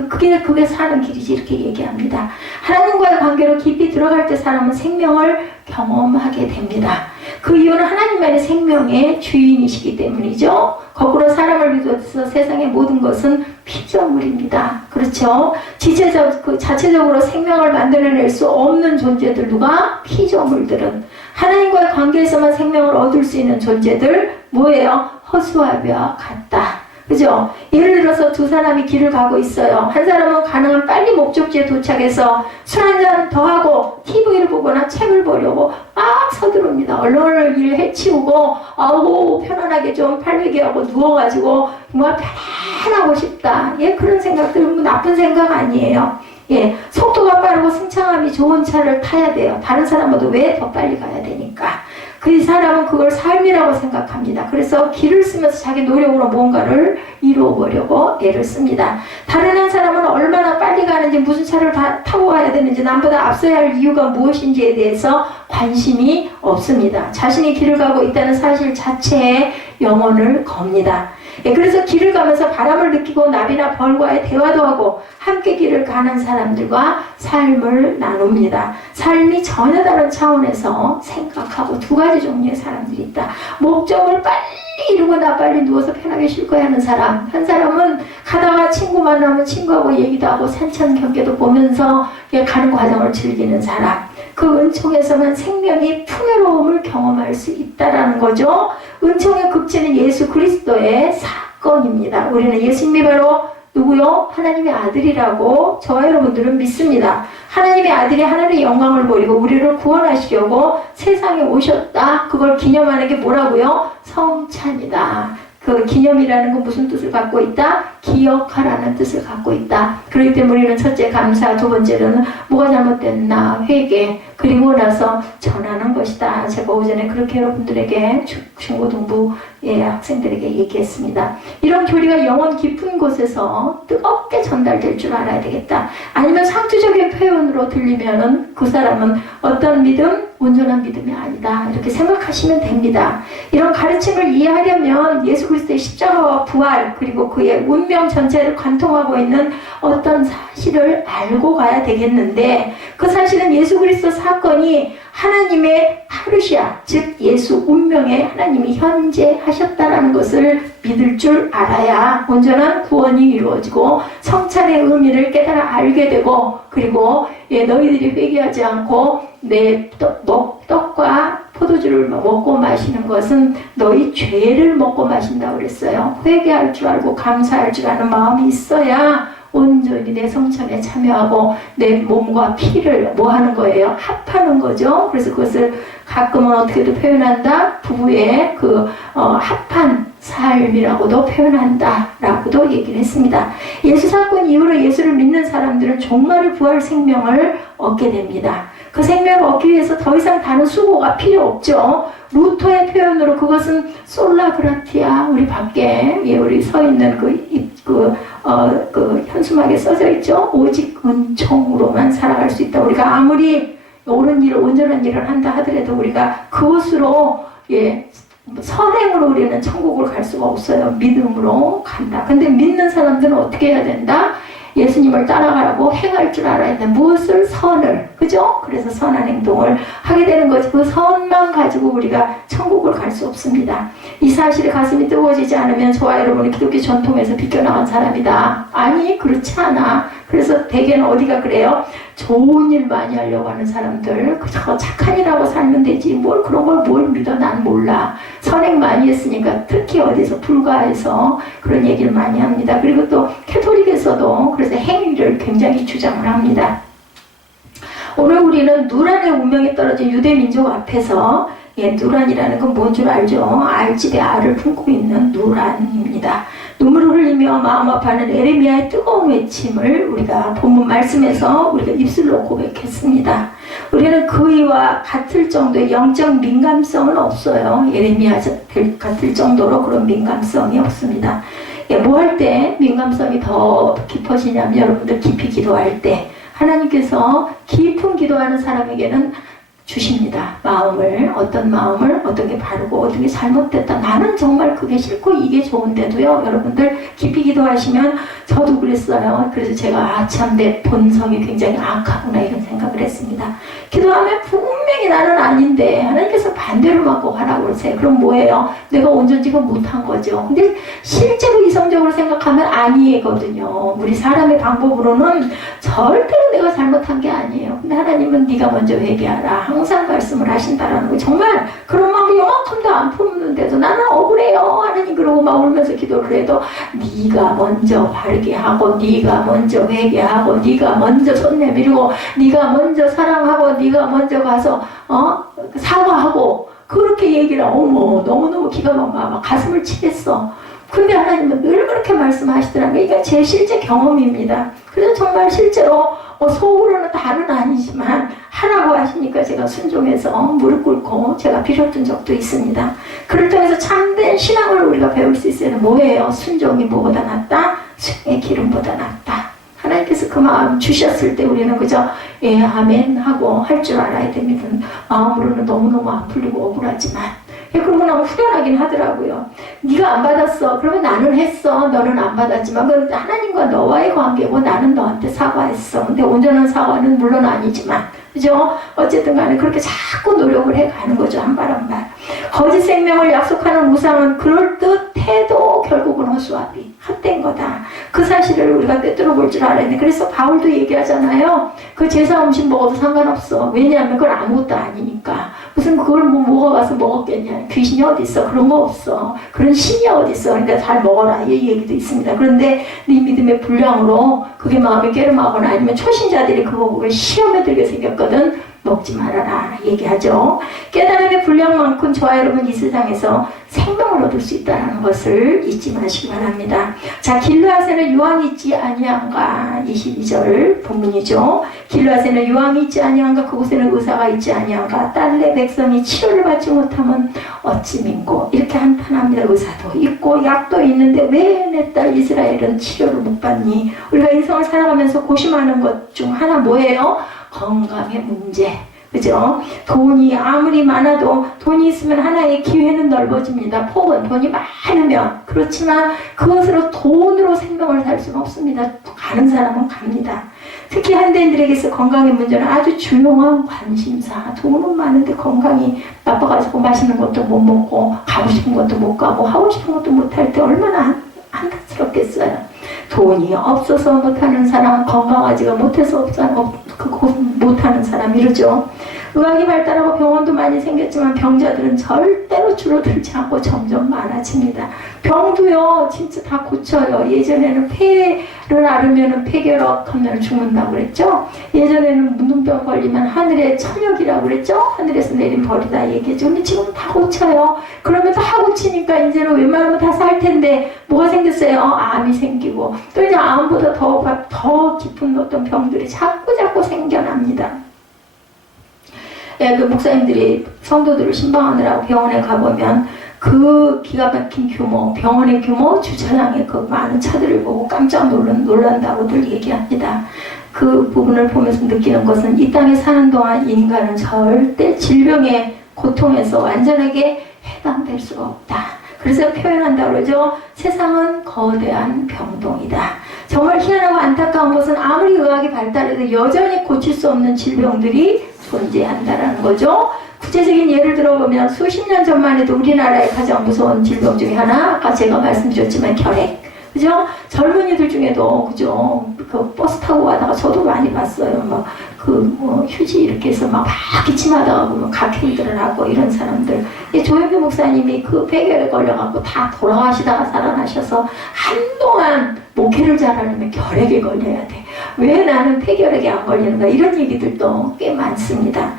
그게 사는 길이지, 이렇게 얘기합니다. 하나님과의 관계로 깊이 들어갈 때 사람은 생명을 경험하게 됩니다. 그 이유는 하나님만이 생명의 주인이시기 때문이죠. 거꾸로 사람을 비롯해서 세상의 모든 것은 피조물입니다. 그렇죠? 자체적으로 생명을 만들어낼 수 없는 존재들, 누가? 피조물들은. 하나님과의 관계에서만 생명을 얻을 수 있는 존재들, 뭐예요? 허수아비와 같다. 그죠? 예를 들어서 두 사람이 길을 가고 있어요. 한 사람은 가능한 빨리 목적지에 도착해서 술 한잔 더 하고 TV를 보거나 책을 보려고 막 서두릅니다. 언론을 일 해치우고 편안하게 좀 팔베개하고 누워가지고 정말 편안하고 싶다. 그런 생각들은 나쁜 생각 아니에요. 속도가 빠르고 승차감이 좋은 차를 타야 돼요. 다른 사람보다 왜 더 빨리 가야 되니까. 그 사람은 그걸 삶이라고 생각합니다. 그래서 길을 쓰면서 자기 노력으로 뭔가를 이루어보려고 애를 씁니다. 다른 한 사람은 얼마나 빨리 가는지, 무슨 차를 타고 가야 되는지, 남보다 앞서야 할 이유가 무엇인지에 대해서 관심이 없습니다. 자신이 길을 가고 있다는 사실 자체에 영혼을 겁니다. 그래서 길을 가면서 바람을 느끼고 나비나 벌과의 대화도 하고 함께 길을 가는 사람들과 삶을 나눕니다. 삶이 전혀 다른 차원에서 생각하고 두 가지 종류의 사람들이 있다. 목적을 빨리 이루고 나 빨리 누워서 편하게 쉴 거야 하는 사람. 한 사람은 가다가 친구 만나면 친구하고 얘기도 하고 산천 경계도 보면서 가는 과정을 즐기는 사람. 그 은총에서만 생명이 풍요로움을 경험할 수 있다라는 거죠. 은총의 극치는 예수 그리스도의 사건입니다. 우리는 예수님이 바로 누구요? 하나님의 아들이라고 저와 여러분들은 믿습니다. 하나님의 아들이 하늘의 영광을 버리고 우리를 구원하시려고 세상에 오셨다. 그걸 기념하는 게 뭐라고요? 성찬이다. 그 기념이라는 건 무슨 뜻을 갖고 있다? 기억하라는 뜻을 갖고 있다. 그렇기 때문에 우리는 첫째 감사, 두 번째로는 뭐가 잘못됐나 회개, 그리고 나서 전하는 것이다. 제가 오전에 그렇게 여러분들에게 중고등부 학생들에게 얘기했습니다. 이런 교리가 영혼 깊은 곳에서 뜨겁게 전달될 줄 알아야 되겠다. 아니면 상투적인 표현으로 들리면은 그 사람은 어떤 믿음? 온전한 믿음이 아니다. 이렇게 생각하시면 됩니다. 이런 가르침을 이해하려면 예수 그리스도의 십자가와 부활, 그리고 그의 운명 전체를 관통하고 있는 어떤 사실을 알고 가야 되겠는데, 그 사실은 예수 그리스도 사건이 하나님의 파르시아, 즉 예수 운명에 하나님이 현재하셨다라는 것을 믿을 줄 알아야 온전한 구원이 이루어지고 성찬의 의미를 깨달아 알게 되고, 그리고 너희들이 회개하지 않고 내 떡과 포도주를 먹고 마시는 것은 너희 죄를 먹고 마신다고 그랬어요. 회개할 줄 알고 감사할 줄 아는 마음이 있어야 온전히 내 성찬에 참여하고 내 몸과 피를 뭐 하는 거예요? 합하는 거죠. 그래서 그것을 가끔은 어떻게도 표현한다? 부부의 합한 삶이라고도 표현한다 라고도 얘기를 했습니다. 예수 사건 이후로 예수를 믿는 사람들은 종말의 부활 생명을 얻게 됩니다. 그 생명을 얻기 위해서 더 이상 다른 수고가 필요 없죠. 루터의 표현으로 그것은 솔라그라티아, 우리 밖에 우리 서 있는 현수막에 써져 있죠. 오직 은총으로만 살아갈 수 있다. 우리가 아무리 옳은 일을, 온전한 일을 한다 하더라도 우리가 그것으로 선행으로 우리는 천국을 갈 수가 없어요. 믿음으로 간다. 근데 믿는 사람들은 어떻게 해야 된다? 예수님을 따라가라고 행할 줄 알아야 돼. 무엇을? 선을. 그죠? 그래서 선한 행동을 하게 되는 거지. 그 선만 가지고 우리가 천국을 갈 수 없습니다. 이 사실에 가슴이 뜨거워지지 않으면 저와 여러분이 기독교 전통에서 비껴나간 사람이다. 아니, 그렇지 않아. 그래서 대개는 어디가 그래요? 좋은 일 많이 하려고 하는 사람들, 저 착한 일하고 살면 되지, 뭘 그런 걸 뭘 믿어, 난 몰라. 선행 많이 했으니까, 특히 어디서 불가에서 그런 얘기를 많이 합니다. 그리고 또 캐톨릭에서도 그래서 행위를 굉장히 주장을 합니다. 오늘 우리는 누란의 운명에 떨어진 유대 민족 앞에서, 누란이라는 건 뭔 줄 알죠? 알집에 알을 품고 있는 누란입니다. 눈물을 흘리며 마음 아파하는 에레미야의 뜨거운 외침을 우리가 본문 말씀에서 우리가 입술로 고백했습니다. 우리는 그이와 같을 정도의 영적 민감성은 없어요. 에레미야 같을 정도로 그런 민감성이 없습니다. 뭐 할 때 민감성이 더 깊어지냐면 여러분들 깊이 기도할 때 하나님께서 깊은 기도하는 사람에게는 주십니다. 마음을, 어떤 게 바르고 어떤 게 잘못됐다. 나는 정말 그게 싫고 이게 좋은데도요. 여러분들 깊이 기도하시면 저도 그랬어요. 그래서 제가 참 내 본성이 굉장히 악하구나 이런 생각을 했습니다. 기도하면 분명히 나는 아닌데 하나님께서 반대로 막고 하라고 그러세요. 그럼 뭐예요? 내가 온전지가 못한 거죠. 근데 실제로 이성적으로 생각하면 아니거든요. 우리 사람의 방법으로는 절대로 내가 잘못한 게 아니에요. 근데 하나님은 네가 먼저 회개하라. 항상 말씀을 하신다라는 거. 정말 그런 마음이 요만큼도 안 품는데도 나는 억울해요. 하나님 그러고 막 울면서 기도를 해도 네가 먼저 바르게 하고 네가 먼저 회개하고 네가 먼저 손 내밀고 네가 먼저 사랑하고 네가 먼저 가서 사과하고 그렇게 얘기를 어머 너무너무 기가 막 가슴을 치겠어. 근데 하나님은 늘 그렇게 말씀하시더라고요. 이게 제 실제 경험입니다. 그래서 정말 실제로 속으로는 다는 아니지만 하라고 하시니까 제가 순종해서 무릎 꿇고 제가 빌었던 적도 있습니다. 그를 통해서 참된 신앙을 우리가 배울 수 있어요. 뭐예요? 순종이 뭐보다 낫다? 숭의 기름보다 낫다. 하나님께서 그 마음 주셨을 때 우리는 그저 아멘 하고 할 줄 알아야 됩니다. 마음으로는 너무너무 안 풀리고 억울하지만 그러고 나면 후련하긴 하더라고요. 네가 안 받았어. 그러면 나는 했어. 너는 안 받았지만 그건 하나님과 너와의 관계고 나는 너한테 사과했어. 근데 온전한 사과는 물론 아니지만 그죠? 어쨌든 간에 그렇게 자꾸 노력을 해가는 거죠. 한 발 한 발. 거짓 생명을 약속하는 우상은 그럴듯해도 결국은 허수아비, 헛된 거다. 그 사실을 우리가 꿰뚫어 볼 줄 알아야 돼. 그래서 바울도 얘기하잖아요. 그 제사 음식 먹어도 상관없어. 왜냐하면 그건 아무것도 아니니까. 무슨 그걸 먹어가서 먹었겠냐. 귀신이 어디 있어. 그런 거 없어. 그런 신이 어디 있어. 그러니까 잘 먹어라. 이 얘기도 있습니다. 그런데 네 믿음의 분량으로 그게 마음에 깨름하거나 아니면 초신자들이 그거 보고 시험에 들게 생겼거든. 먹지 말아라 얘기하죠. 깨달음의 분량만큼 저와 여러분 이 세상에서 생명을 얻을 수 있다는 것을 잊지 마시기 바랍니다. 자, 길르앗에는 유황이 있지 아니한가 22절 본문이죠. 길르앗에는 유황이 있지 아니한가 그곳에는 의사가 있지 아니한가 딸내 백성이 치료를 받지 못하면 어찌 믿고 이렇게 한탄합니다. 의사도 있고 약도 있는데 왜 내 딸 이스라엘은 치료를 못 받니? 우리가 인생을 살아가면서 고심하는 것 중 하나 뭐예요? 건강의 문제. 그죠? 돈이 아무리 많아도 돈이 있으면 하나의 기회는 넓어집니다. 폭은 돈이 많으면. 그렇지만 그것으로 돈으로 생명을 살 수는 없습니다. 가는 사람은 갑니다. 특히 현대인들에게서 건강의 문제는 아주 중요한 관심사. 돈은 많은데 건강이 나빠가지고 맛있는 것도 못 먹고 가고 싶은 것도 못 가고 하고 싶은 것도 못 할 때 얼마나 안타깝겠어요. 돈이 없어서 못하는 사람, 건강하지가 못해서 못하는 사람 이러죠. 의학이 발달하고 병원도 많이 생겼지만 병자들은 절대로 줄어들지 않고 점점 많아집니다. 병도요 진짜 다 고쳐요. 예전에는 폐를 앓으면 폐결핵 하면 죽는다고 그랬죠. 예전에는 문둥병 걸리면 하늘의 천역이라고 그랬죠. 하늘에서 내린 벌이다 얘기했죠. 근데 지금 다 고쳐요. 그러면 다 고치니까 이제는 웬만하면 다 살 텐데 뭐가 생겼어요? 암이 생기고 또 이제 암보다 더 깊은 어떤 병들이 자꾸 생겨납니다. 예, 그 목사님들이 성도들을 신방하느라고 병원에 가보면 그 기가 막힌 규모, 병원의 규모, 주차장에 그 많은 차들을 보고 깜짝 놀란다고들 얘기합니다. 그 부분을 보면서 느끼는 것은 이 땅에 사는 동안 인간은 절대 질병의 고통에서 완전하게 해방될 수가 없다. 그래서 표현한다고 그러죠. 세상은 거대한 병동이다. 정말 희한하고 안타까운 것은 아무리 의학이 발달해도 여전히 고칠 수 없는 질병들이 존재한다는 거죠. 구체적인 예를 들어보면 수십 년 전만 해도 우리나라의 가장 무서운 질병 중에 하나, 아까 제가 말씀드렸지만 결핵. 그죠? 젊은이들 중에도, 그죠? 그 버스 타고 가다가 저도 많이 봤어요. 휴지 이렇게 해서 막 기침하다가 보면 각혈들을 하고 이런 사람들. 조영규 목사님이 그 폐결에 걸려갖고 다 돌아가시다가 살아나셔서 한동안 목회를 잘하려면 결핵에 걸려야 돼. 왜 나는 폐결핵에 안 걸리는가? 이런 얘기들도 꽤 많습니다.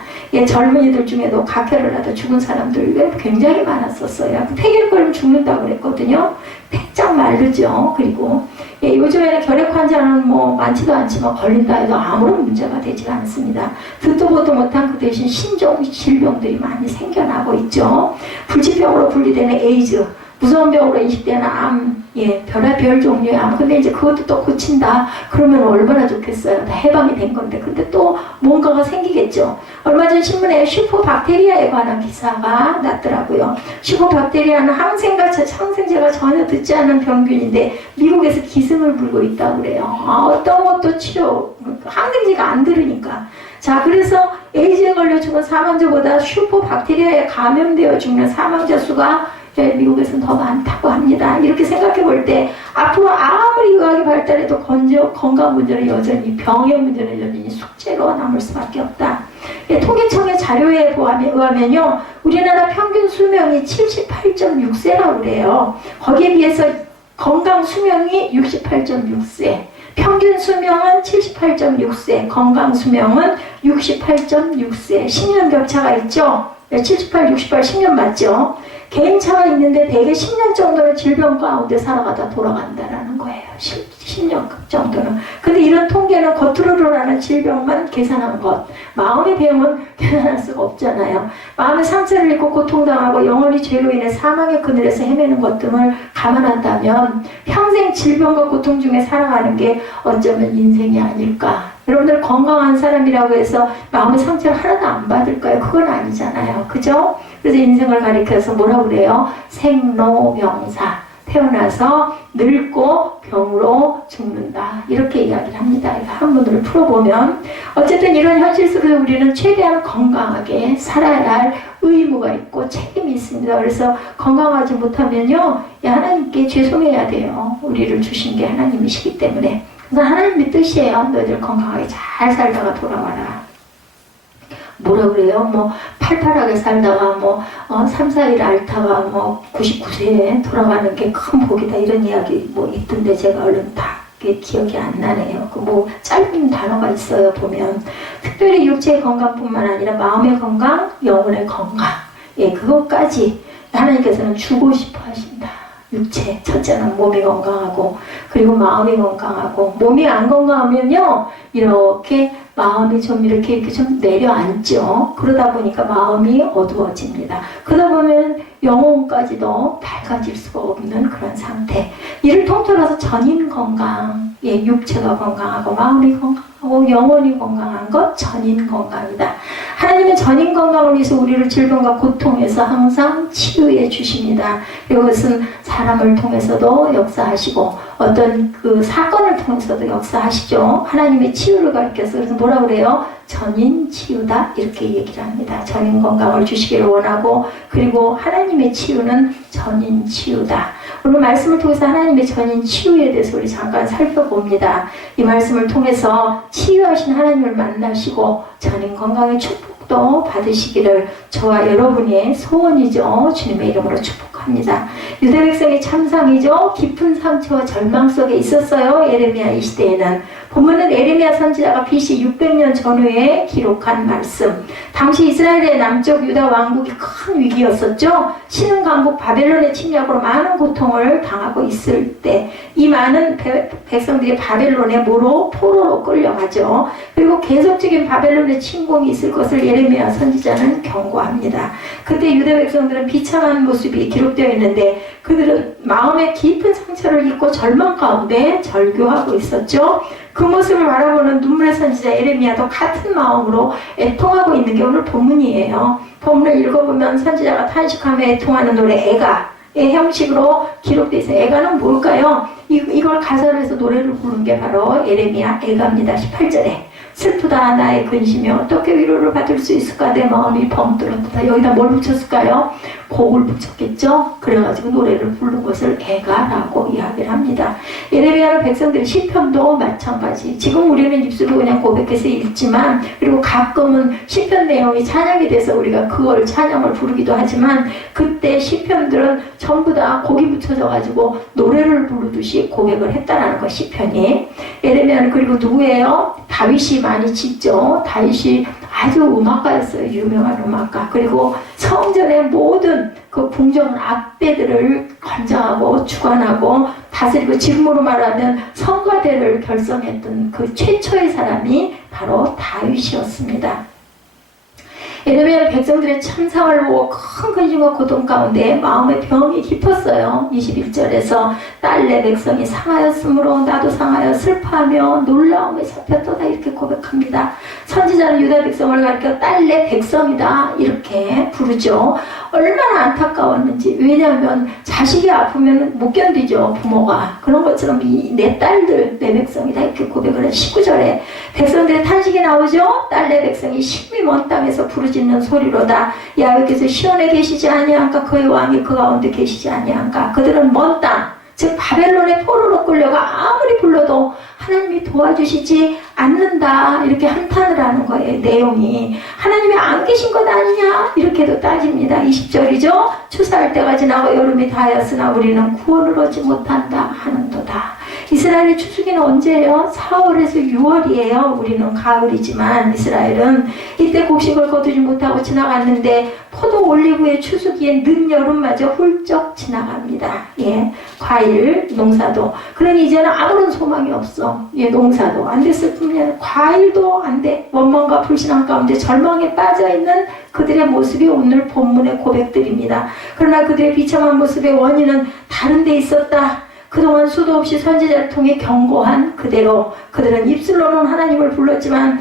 젊은이들 중에도 각혈을 하다 죽은 사람들 굉장히 많았었어요. 폐결 걸리면 죽는다고 그랬거든요. 폐짝 마르죠. 그리고 요즘에는 결핵 환자는 많지도 않지만 걸린다 해도 아무런 문제가 되지 않습니다. 듣도 보도 못한 그 대신 신종 질병들이 많이 생겨나고 있죠. 불치병으로 분리되는 에이즈, 무서운 병으로 인식되는 암, 별의별 종류의 암. 근데 이제 그것도 또 고친다. 그러면 얼마나 좋겠어요. 다 해방이 된 건데. 근데 또 뭔가가 생기겠죠. 얼마 전 신문에 슈퍼박테리아에 관한 기사가 났더라고요. 슈퍼박테리아는 항생제가 전혀 듣지 않은 병균인데 미국에서 기승을 불고 있다고 그래요. 어떤 것도 항생제가 안 들으니까. 자, 그래서 에이즈에 걸려 죽은 사망자보다 슈퍼박테리아에 감염되어 죽는 사망자 수가 미국에서는 더 많다고 합니다. 이렇게 생각해 볼 때 앞으로 아무리 의학이 발달해도 건강 문제는 여전히, 병의 문제는 여전히 숙제로 남을 수밖에 없다. 통계청의 자료에 의하면요, 우리나라 평균 수명이 78.6세라고 그래요. 거기에 비해서 건강 수명이 68.6세. 평균 수명은 78.6세, 건강 수명은 68.6세. 10년 격차가 있죠? 78, 68, 10년 맞죠? 개인차가 있는데 대개 10년 정도는 질병 가운데 살아가다 돌아간다라는 거예요. 10년 정도는. 근데 이런 통계는 겉으로 드러나는 질병만 계산한 것. 마음의 병은 계산할 수가 없잖아요. 마음의 상처를 입고 고통당하고 영원히 죄로 인해 사망의 그늘에서 헤매는 것 등을 감안한다면 평생 질병과 고통 중에 살아가는 게 어쩌면 인생이 아닐까. 여러분들 건강한 사람이라고 해서 마음의 상처를 하나도 안 받을까요? 그건 아니잖아요. 그죠? 그래서 인생을 가리켜서 뭐라고 그래요? 생로병사. 태어나서 늙고 병으로 죽는다. 이렇게 이야기를 합니다. 한문으로 풀어보면 어쨌든 이런 현실 속에서 우리는 최대한 건강하게 살아야 할 의무가 있고 책임이 있습니다. 그래서 건강하지 못하면요, 하나님께 죄송해야 돼요. 우리를 주신 게 하나님이시기 때문에. 그래서 하나님의 뜻이에요. 너희들 건강하게 잘 살다가 돌아와라. 뭐라 그래요? 팔팔하게 살다가 3, 4일 앓다가 99세에 돌아가는 게 큰 복이다. 이런 이야기 있던데 제가 얼른 다 기억이 안 나네요. 짧은 단어가 있어요. 보면 특별히 육체의 건강뿐만 아니라 마음의 건강, 영혼의 건강, 그것까지 하나님께서는 주고 싶어 하신다. 육체, 첫째는 몸이 건강하고, 그리고 마음이 건강하고, 몸이 안 건강하면요, 이렇게 마음이 좀 이렇게 좀 내려앉죠. 그러다 보니까 마음이 어두워집니다. 그러다 보면 영혼까지도 밝아질 수가 없는 그런 상태. 이를 통틀어서 전인 건강, 육체가 건강하고, 마음이 건강하고, 영혼이 건강한 것, 전인 건강이다. 하나님은 전인 건강을 위해서 우리를 질병과 고통에서 항상 치유해 주십니다. 이것은 사람을 통해서도 역사하시고 어떤 그 사건을 통해서도 역사하시죠. 하나님의 치유를 가르쳐서 그래서 뭐라 그래요? 전인 치유다 이렇게 얘기를 합니다. 전인 건강을 주시기를 원하고 그리고 하나님의 치유는 전인 치유다. 오늘 말씀을 통해서 하나님의 전인 치유에 대해서 우리 잠깐 살펴봅니다. 이 말씀을 통해서 치유하신 하나님을 만나시고 전인 건강의 축복도 받으시기를 저와 여러분의 소원이죠. 주님의 이름으로 축복합니다. 유대 백성의 참상이죠. 깊은 상처와 절망 속에 있었어요. 예레미야 이 시대에는. 본문은 예레미야 선지자가 BC 600년 전후에 기록한 말씀. 당시 이스라엘의 남쪽 유다 왕국이 큰 위기였었죠. 신흥 강국 바벨론의 침략으로 많은 고통을 당하고 있을 때 이 많은 백성들이 바벨론의 포로로 끌려가죠. 그리고 계속적인 바벨론의 침공이 있을 것을 예레미야 선지자는 경고합니다. 그때 유대 백성들은 비참한 모습이 기록되어 있는데 그들은 마음에 깊은 상처를 입고 절망 가운데 절규하고 있었죠. 그 모습을 바라보는 눈물의 선지자 예레미야도 같은 마음으로 애통하고 있는 게 오늘 본문이에요. 본문을 읽어보면 선지자가 탄식하며 애통하는 노래 애가의 형식으로 기록되어 있어요. 애가는 뭘까요? 이걸 가사로 해서 노래를 부른 게 바로 예레미야 애가입니다. 18절에 슬프다 나의 근심이 어떻게 위로를 받을 수 있을까 내 마음이 벙뚫었다. 여기다 뭘 붙였을까요? 곡을 붙였겠죠? 그래가지고 노래를 부른 것을 애가라고 이야기를 합니다. 예레미야는 백성들의 시편도 마찬가지. 지금 우리는 입술로 그냥 고백해서 읽지만 그리고 가끔은 시편 내용이 찬양이 돼서 우리가 그걸 찬양을 부르기도 하지만 그때 시편들은 전부 다 곡이 붙여져가지고 노래를 부르듯이 고백을 했다라는 거 시편이. 예레미야는 그리고 누구예요? 다윗이 많이 짓죠. 다윗이 아주 음악가였어요. 유명한 음악가. 그리고 성전의 모든 그 궁정 악대들을 관장하고 주관하고 다스리고 지금으로 말하면 성가대를 결성했던 그 최초의 사람이 바로 다윗이었습니다. 예레미야는 백성들의 참상을 보고 큰 근심과 고통 가운데 마음의 병이 깊었어요. 21절에서 딸 내 백성이 상하였으므로 나도 상하여 슬퍼하며 놀라움에 잡혔도다 이렇게 고백합니다. 선지자는 유다 백성을 가리켜 딸 내 백성이다 이렇게 부르죠. 얼마나 안타까웠는지. 왜냐하면 자식이 아프면 못 견디죠. 부모가. 그런 것처럼 내 딸들 내 백성이다 이렇게 고백을 해. 19절에 백성들의 탄식이 나오죠. 딸 내 백성이 심히 먼 땅에서 부르짖는 소리로다. 야훼께서 시온에 계시지 아니한가 그의 왕이 그 가운데 계시지 아니한가. 그들은 먼 땅 즉 바벨론의 포로로 끌려가 아무리 불러도 하나님이 도와주시지 않는다 이렇게 한탄을 하는 거예요. 내용이 하나님이 안 계신 것 아니냐 이렇게도 따집니다. 20절이죠. 추수할 때가 지나고 여름이 다하였으나 우리는 구원을 얻지 못한다 하는도다. 이스라엘의 추수기는 언제예요? 4월에서 6월이에요. 우리는 가을이지만 이스라엘은 이때 곡식을 거두지 못하고 지나갔는데 포도 올리브의 추수기에 늦여름마저 훌쩍 지나갑니다. 예, 과일 농사도. 그러니 이제는 아무런 소망이 없어. 예, 농사도 안 됐을 뿐만 과일도 안 돼. 원망과 불신앙 가운데 절망에 빠져있는 그들의 모습이 오늘 본문의 고백들입니다. 그러나 그들의 비참한 모습의 원인은 다른 데 있었다. 그동안 수도 없이 선지자를 통해 경고한 그대로 그들은 입술로는 하나님을 불렀지만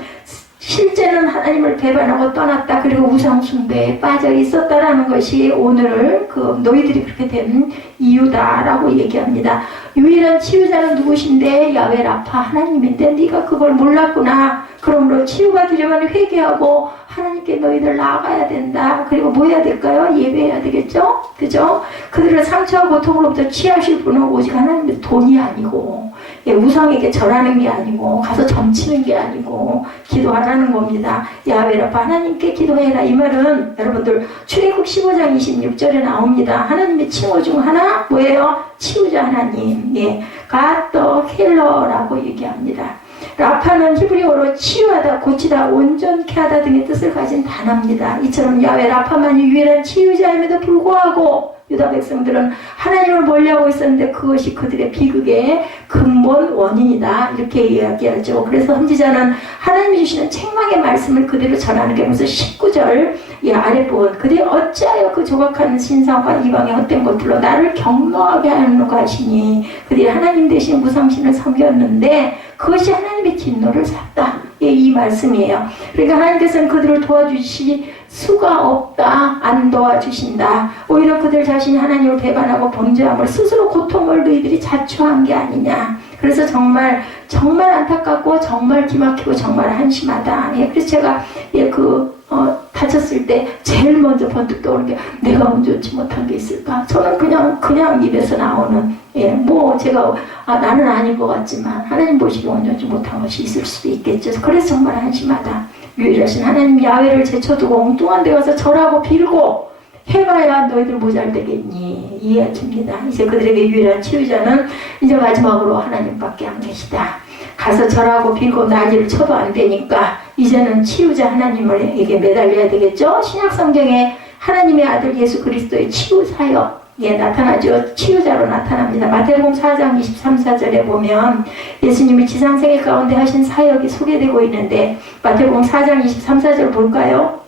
실제는 하나님을 배반하고 떠났다. 그리고 우상 숭배에 빠져 있었다라는 것이 오늘 그 너희들이 그렇게 된 이유다라고 얘기합니다. 유일한 치유자는 누구신데? 야훼 라파 하나님인데 네가 그걸 몰랐구나. 그러므로 치유가 되려면 회개하고 하나님께 너희들 나아가야 된다. 그리고 뭐 해야 될까요? 예배해야 되겠죠? 그죠? 그들을 상처와 고통으로부터 취하실 분은 오직 하나님의 돈이 아니고 예, 우상에게 절하는 게 아니고 가서 점치는 게 아니고 기도하라는 겁니다. 야훼 라파 하나님께 기도해라. 이 말은 여러분들 출애굽 15장 26절에 나옵니다. 하나님의 칭호 중 하나 뭐예요? 치유자 하나님. 예, 가더 힐러라고 얘기합니다. 라파는 히브리어로 치유하다, 고치다, 온전케 하다 등의 뜻을 가진 단어입니다. 이처럼 야훼 라파만이 유일한 치유자임에도 불구하고 유다 백성들은 하나님을 멀리하고 있었는데 그것이 그들의 비극의 근본 원인이다 이렇게 이야기하죠. 그래서 선지자는 하나님이 주시는 책망의 말씀을 그대로 전하는 게 무슨 19절 이 아랫부분 그들이 어찌하여 그 조각하는 신상과 이방의 헛된 것들로 나를 경노하게 하는가 하시니 그들이 하나님 대신 무상신을 섬겼는데 그것이 하나님의 진노를 샀다. 예, 이 말씀이에요. 그러니까 하나님께서는 그들을 도와주시기 수가 없다. 안 도와주신다. 오히려 그들 자신이 하나님을 배반하고 범죄함을 스스로 고통을 너희들이 자초한 게 아니냐. 그래서 정말 안타깝고 정말 기막히고 정말 한심하다. 예, 그래서 제가 다쳤을 때 제일 먼저 번뜩 떠오르는 게 내가 온전치 못한 게 있을까? 저는 그냥 입에서 나오는 제가 나는 아닌 것 같지만 하나님 보시기 온전치 못한 것이 있을 수도 있겠죠. 그래서 정말 한심하다. 유일하신 하나님 야훼를 제쳐두고 엉뚱한 데 가서 절하고 빌고 해봐야 너희들 모자르되겠니? 이야기입니다. 이제 그들에게 유일한 치유자는 이제 마지막으로 하나님밖에 안 계시다. 가서 절하고 빌고 난리를 쳐도 안 되니까 이제는 치유자 하나님에게 매달려야 되겠죠? 신약성경에 하나님의 아들 예수 그리스도의 치유 사역 나타나죠. 치유자로 나타납니다. 마태복음 4장 23, 4절에 보면 예수님이 지상생애 가운데 하신 사역이 소개되고 있는데 마태복음 4장 23, 4절 볼까요?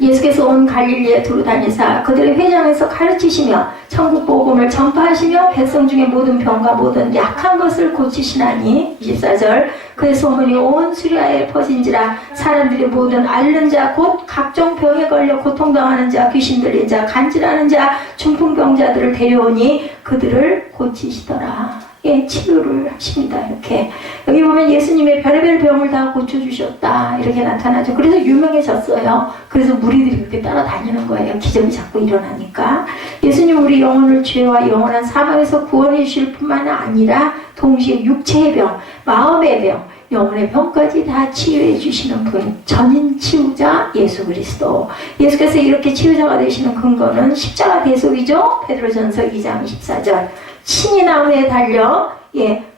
예수께서 온 갈릴리에 두루 다니사 그들의 회당에서 가르치시며 천국 복음을 전파하시며 백성 중에 모든 병과 모든 약한 것을 고치시나니 24절 그의 소문이 온 수리아에 퍼진지라 사람들이 모든 앓는 자 곧 각종 병에 걸려 고통당하는 자 귀신 들린 자 간질하는 자 중풍병자들을 데려오니 그들을 고치시더라. 치료를 하십니다. 이렇게 여기 보면 예수님의 별의별 병을 다 고쳐주셨다 이렇게 나타나죠. 그래서 유명해졌어요. 그래서 무리들이 그렇게 따라다니는 거예요. 기적이 자꾸 일어나니까. 예수님 우리 영혼을 죄와 영원한 사망에서 구원해 주실 뿐만 아니라 동시에 육체의 병, 마음의 병, 영혼의 병까지 다 치유해 주시는 분, 전인 치유자 예수 그리스도. 예수께서 이렇게 치유자가 되시는 근거는 십자가 대속이죠. 베드로전서 2장 14절 친히 나무에 달려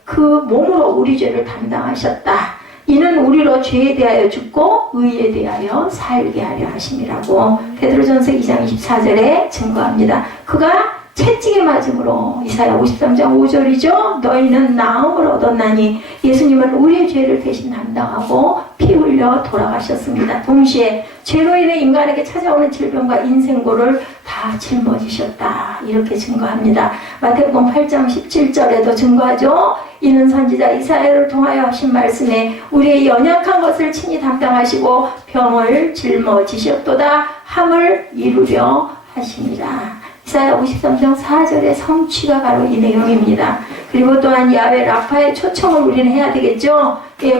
그 몸으로 우리 죄를 담당하셨다. 이는 우리로 죄에 대하여 죽고 의에 대하여 살게 하려 하심이라고 베드로전서 2장 24절에 증거합니다. 그가 채찍에 맞음으로 이사야 53장 5절이죠. 너희는 나음을 얻었나니 예수님은 우리의 죄를 대신 담당하고 피 흘려 돌아가셨습니다. 동시에 죄로 인해 인간에게 찾아오는 질병과 인생고를 다 짊어지셨다. 이렇게 증거합니다. 마태복음 8장 17절에도 증거하죠. 이는 선지자 이사야를 통하여 하신 말씀에 우리의 연약한 것을 친히 담당하시고 병을 짊어지셨도다 함을 이루려 하십니다. 이사야 53장 4절의 성취가 바로 이 내용입니다. 그리고 또한 야훼 라파의 초청을 우리는 해야 되겠죠.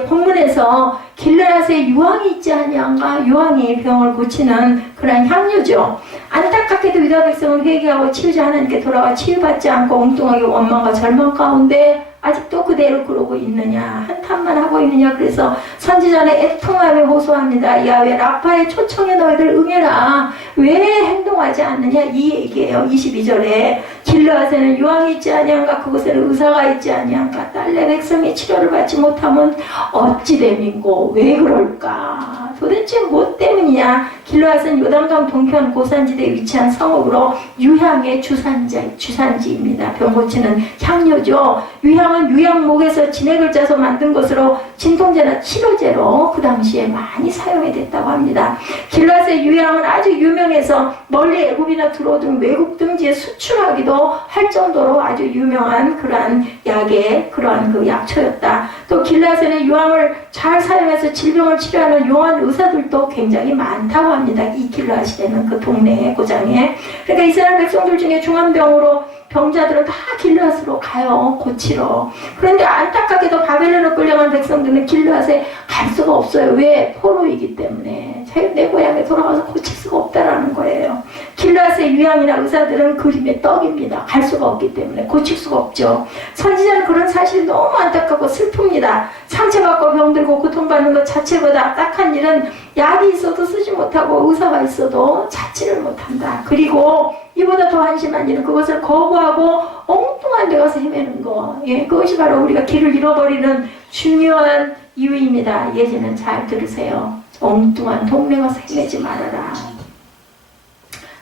본문에서 길르앗에 유황이 있지 아니한가? 유황이 병을 고치는 그런 향료죠. 안타깝게도 유다 백성은 회개하고 치유자 하나님께 돌아와 치유받지 않고 엉뚱하게 원망과 절망 가운데 아직도 그대로 그러고 있느냐, 한탄만 하고 있느냐. 그래서 선지자는 애통하며 호소합니다. 야훼 라파의 초청에 너희들 응해라. 왜 행동하지 않느냐 이 얘기예요. 22절에 길르앗에는 유황이 있지 아니한가? 그곳에는 의사가 있지 아니한가? 딸내 백성이 치료를 받지 못하면 어찌 됨인고? 왜 그럴까? 도대체 뭐 때문이냐? 길르앗은 요단강 동편 고산지대에 위치한 성읍으로 유향의 주산지입니다. 병 고치는 향료죠. 유향은 유향목에서 진액을 짜서 만든 것으로 진통제나 치료제로 그 당시에 많이 사용이 됐다고 합니다. 길르앗의 유향은 아주 유명해서 멀리 애굽이나 두로 등 외국 등지에 수출하기도 할 정도로 아주 유명한 그러한 약의 그러한 그 약초였다. 또 길르앗에는 유황을 잘 사용해서 질병을 치료하는 용한 의사들도 굉장히 많다고 합니다. 이 길르앗이라는 그 동네에 고장에. 그러니까 이스라엘 백성들 중에 중환병으로 병자들은 다 길르앗으로 가요. 고치러. 그런데 안타깝게도 바벨론으로 끌려간 백성들은 길르앗에 갈 수가 없어요. 왜? 포로이기 때문에. 내 고향에 돌아가서 고칠 수가 없다라는 거예요. 길르앗의 유향이나 의사들은 그림의 떡입니다. 갈 수가 없기 때문에 고칠 수가 없죠. 선지자는 그런 사실이 너무 안타깝고 슬픕니다. 상처받고 병들고 고통받는 것 자체보다 딱한 일은 약이 있어도 쓰지 못하고 의사가 있어도 찾지를 못한다. 그리고 이보다 더 한심한 일은 그것을 거부하고 엉뚱한 데 가서 헤매는 거. 그것이 바로 우리가 길을 잃어버리는 중요한 이유입니다. 예제는 잘 들으세요. 엉뚱한 동네 가서 헤매지 말아라.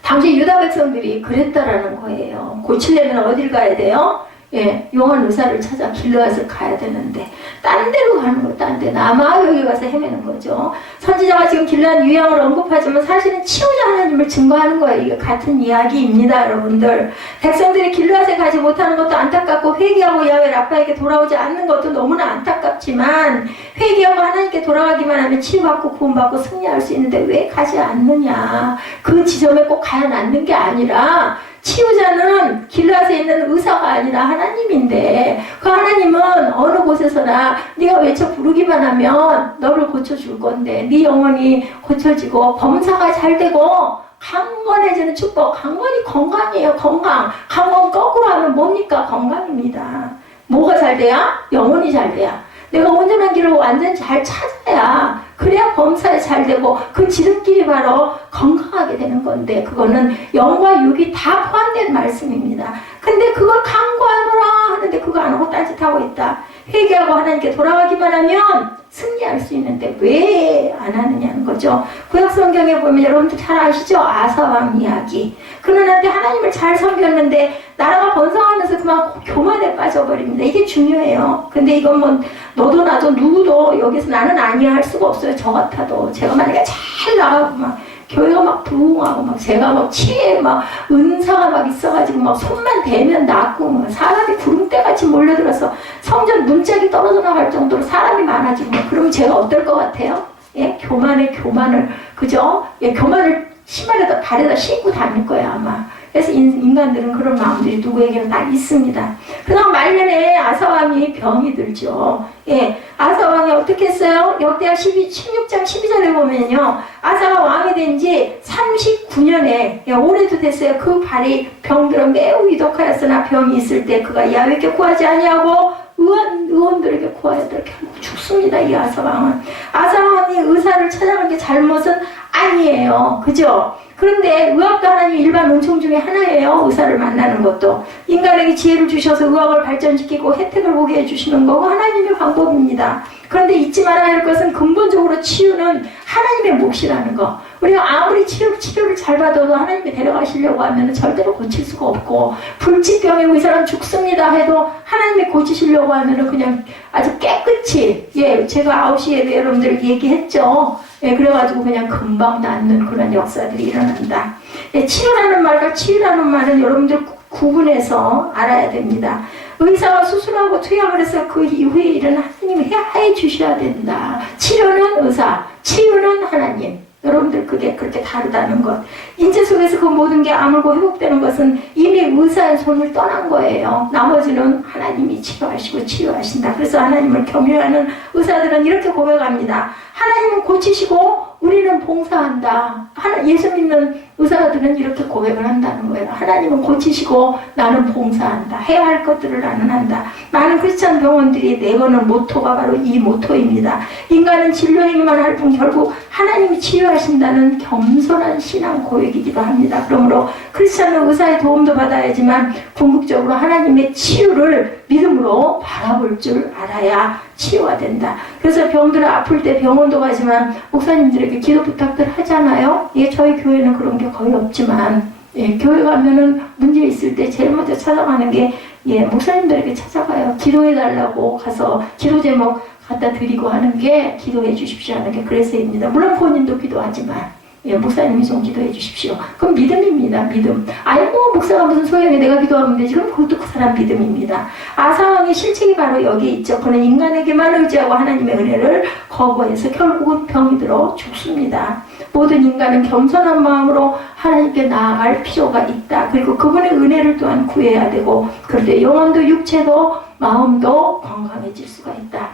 당시 유다 백성들이 그랬다라는 거예요. 고치려면 어딜 가야 돼요? 예, 용한 의사를 찾아 길러앗을 가야 되는데 딴 데로 가는 거, 딴 데. 아마 여기 가서 헤매는 거죠. 선지자가 지금 길러앗 유형을 언급하지만 사실은 치유자 하나님을 증거하는 거예요. 이게 같은 이야기입니다, 여러분들. 백성들이 길러앗에 가지 못하는 것도 안타깝고 회개하고 야훼 라파에게 돌아오지 않는 것도 너무나 안타깝지만 회개하고 하나님께 돌아가기만 하면 치유받고 구원받고 승리할 수 있는데 왜 가지 않느냐. 그 지점에 꼭 가야 않는 게 아니라 치유자는 길라앗에 있는 의사가 아니라 하나님인데 그 하나님은 어느 곳에서나 네가 외쳐 부르기만 하면 너를 고쳐줄 건데 네 영혼이 고쳐지고 범사가 잘 되고 강건해지는 축복. 강건이 건강이에요. 건강. 강건 거꾸로 하면 뭡니까? 건강입니다. 뭐가 잘 돼야? 영혼이 잘 돼야. 내가 온전한 길을 완전히 잘 찾아야 그래야 범사에 잘 되고 그 지름길이 바로 건강하게 되는 건데 그거는 영과 육이 다 포함된 말씀입니다. 근데 그걸 강구하노라 하는데 그거 안 하고 딴짓하고 있다. 회개하고 하나님께 돌아가기만 하면 승리할 수 있는데 왜 안 하느냐는 거죠. 구약 성경에 보면 여러분들 잘 아시죠? 아사왕 이야기. 그는 한테 하나님을 잘 섬겼는데 나라가 번성하면서 그만 교만에 빠져버립니다. 이게 중요해요. 근데 이건 뭐 너도 나도 누구도 여기서 나는 아니야 할 수가 없어요. 저 같아도 제가 만약에 잘 나가고 막 교회가 막 부흥하고 막 제가 막 치에 막 은사가 막 있어가지고 막 손만 대면 낫고 막 사람이 구름대같이 몰려들어서 성전 문짝이 떨어져 나갈 정도로 사람이 많아지고 막 그러면 제가 어떨 것 같아요? 예, 교만을 그죠? 예, 교만을 신발에다 발에다 신고 다닐 거예요 아마. 그래서 인간들은 그런 마음들이 누구에게는 다 있습니다. 그다음 말년에 아사왕이 병이 들죠. 예, 아사왕이 어떻게 했어요? 역대하 16장 12절에 보면요. 아사가 왕이 된 지 39년에, 예, 오래도 됐어요. 그 발이 병들어 매우 위독하였으나 병이 있을 때 그가 야훼께 구하지 아니하고 의원들에게 구하여 이렇게 죽습니다. 이 아사왕은. 아사왕이 의사를 찾아간 게 잘못은 아니에요. 그죠? 그런데 의학도 하나님 일반 은총 중에 하나예요. 의사를 만나는 것도. 인간에게 지혜를 주셔서 의학을 발전시키고 혜택을 보게 해주시는 거고 하나님의 방법입니다. 그런데 잊지 말아야 할 것은 근본적으로 치유는 하나님의 몫이라는 거. 우리가 아무리 치료를 잘 받아도 하나님이 데려가시려고 하면 절대로 고칠 수가 없고 불치병이고 이 사람 죽습니다 해도 하나님이 고치시려고 하면 그냥 아주 깨끗이, 예, 제가 9시에 여러분들 얘기했죠. 예, 그래가지고 그냥 금방 낫는 그런 역사들이 일어난다. 예, 치료라는 말과 치유라는 말은 여러분들 구분해서 알아야 됩니다. 의사가 수술하고 투약을 해서 그 이후에 일은 하나님이 해 주셔야 된다. 치료는 의사, 치유는 하나님. 여러분들 그게 그렇게 다르다는 것. 인체 속에서 그 모든 게 아물고 회복되는 것은 이미 의사의 손을 떠난 거예요. 나머지는 하나님이 치료하시고 치유하신다. 그래서 하나님을 경외하는 의사들은 이렇게 고백합니다. 하나님은 고치시고 우리는 봉사한다. 예수 믿는 의사들은 이렇게 고백을 한다는 거예요. 하나님은 고치시고 나는 봉사한다. 해야 할 것들을 나는 한다. 많은 크리스찬 병원들이 내거는 모토가 바로 이 모토입니다. 인간은 진료행위만 할 뿐 결국 하나님이 치유하신다는 겸손한 신앙 고백이기도 합니다. 그러므로 크리스찬은 의사의 도움도 받아야지만 궁극적으로 하나님의 치유를 믿음으로 바라볼 줄 알아야 치유가 된다. 그래서 병들을 아플 때 병원도 가지만 목사님들에게 기도 부탁들 하잖아요. 예, 저희 교회는 그런 게 거의 없지만, 예, 교회 가면은 문제 있을 때 제일 먼저 찾아가는 게, 예, 목사님들에게 찾아가요. 기도해달라고 가서 기도 제목 갖다 드리고 하는 게 기도해 주십시오 하는 게 그래서입니다. 물론 본인도 기도하지만, 예, 목사님이 좀 기도해 주십시오. 그럼 믿음입니다. 믿음. 아니 뭐 목사가 무슨 소용이 내가 기도하면 되지. 그럼 그것도 그 사람 믿음입니다. 아사왕의 실책이 바로 여기에 있죠. 그는 인간에게만 의지하고 하나님의 은혜를 거부해서 결국은 병이 들어 죽습니다. 모든 인간은 겸손한 마음으로 하나님께 나아갈 필요가 있다. 그리고 그분의 은혜를 또한 구해야 되고 그럴 때 영혼도 육체도 마음도 건강해질 수가 있다.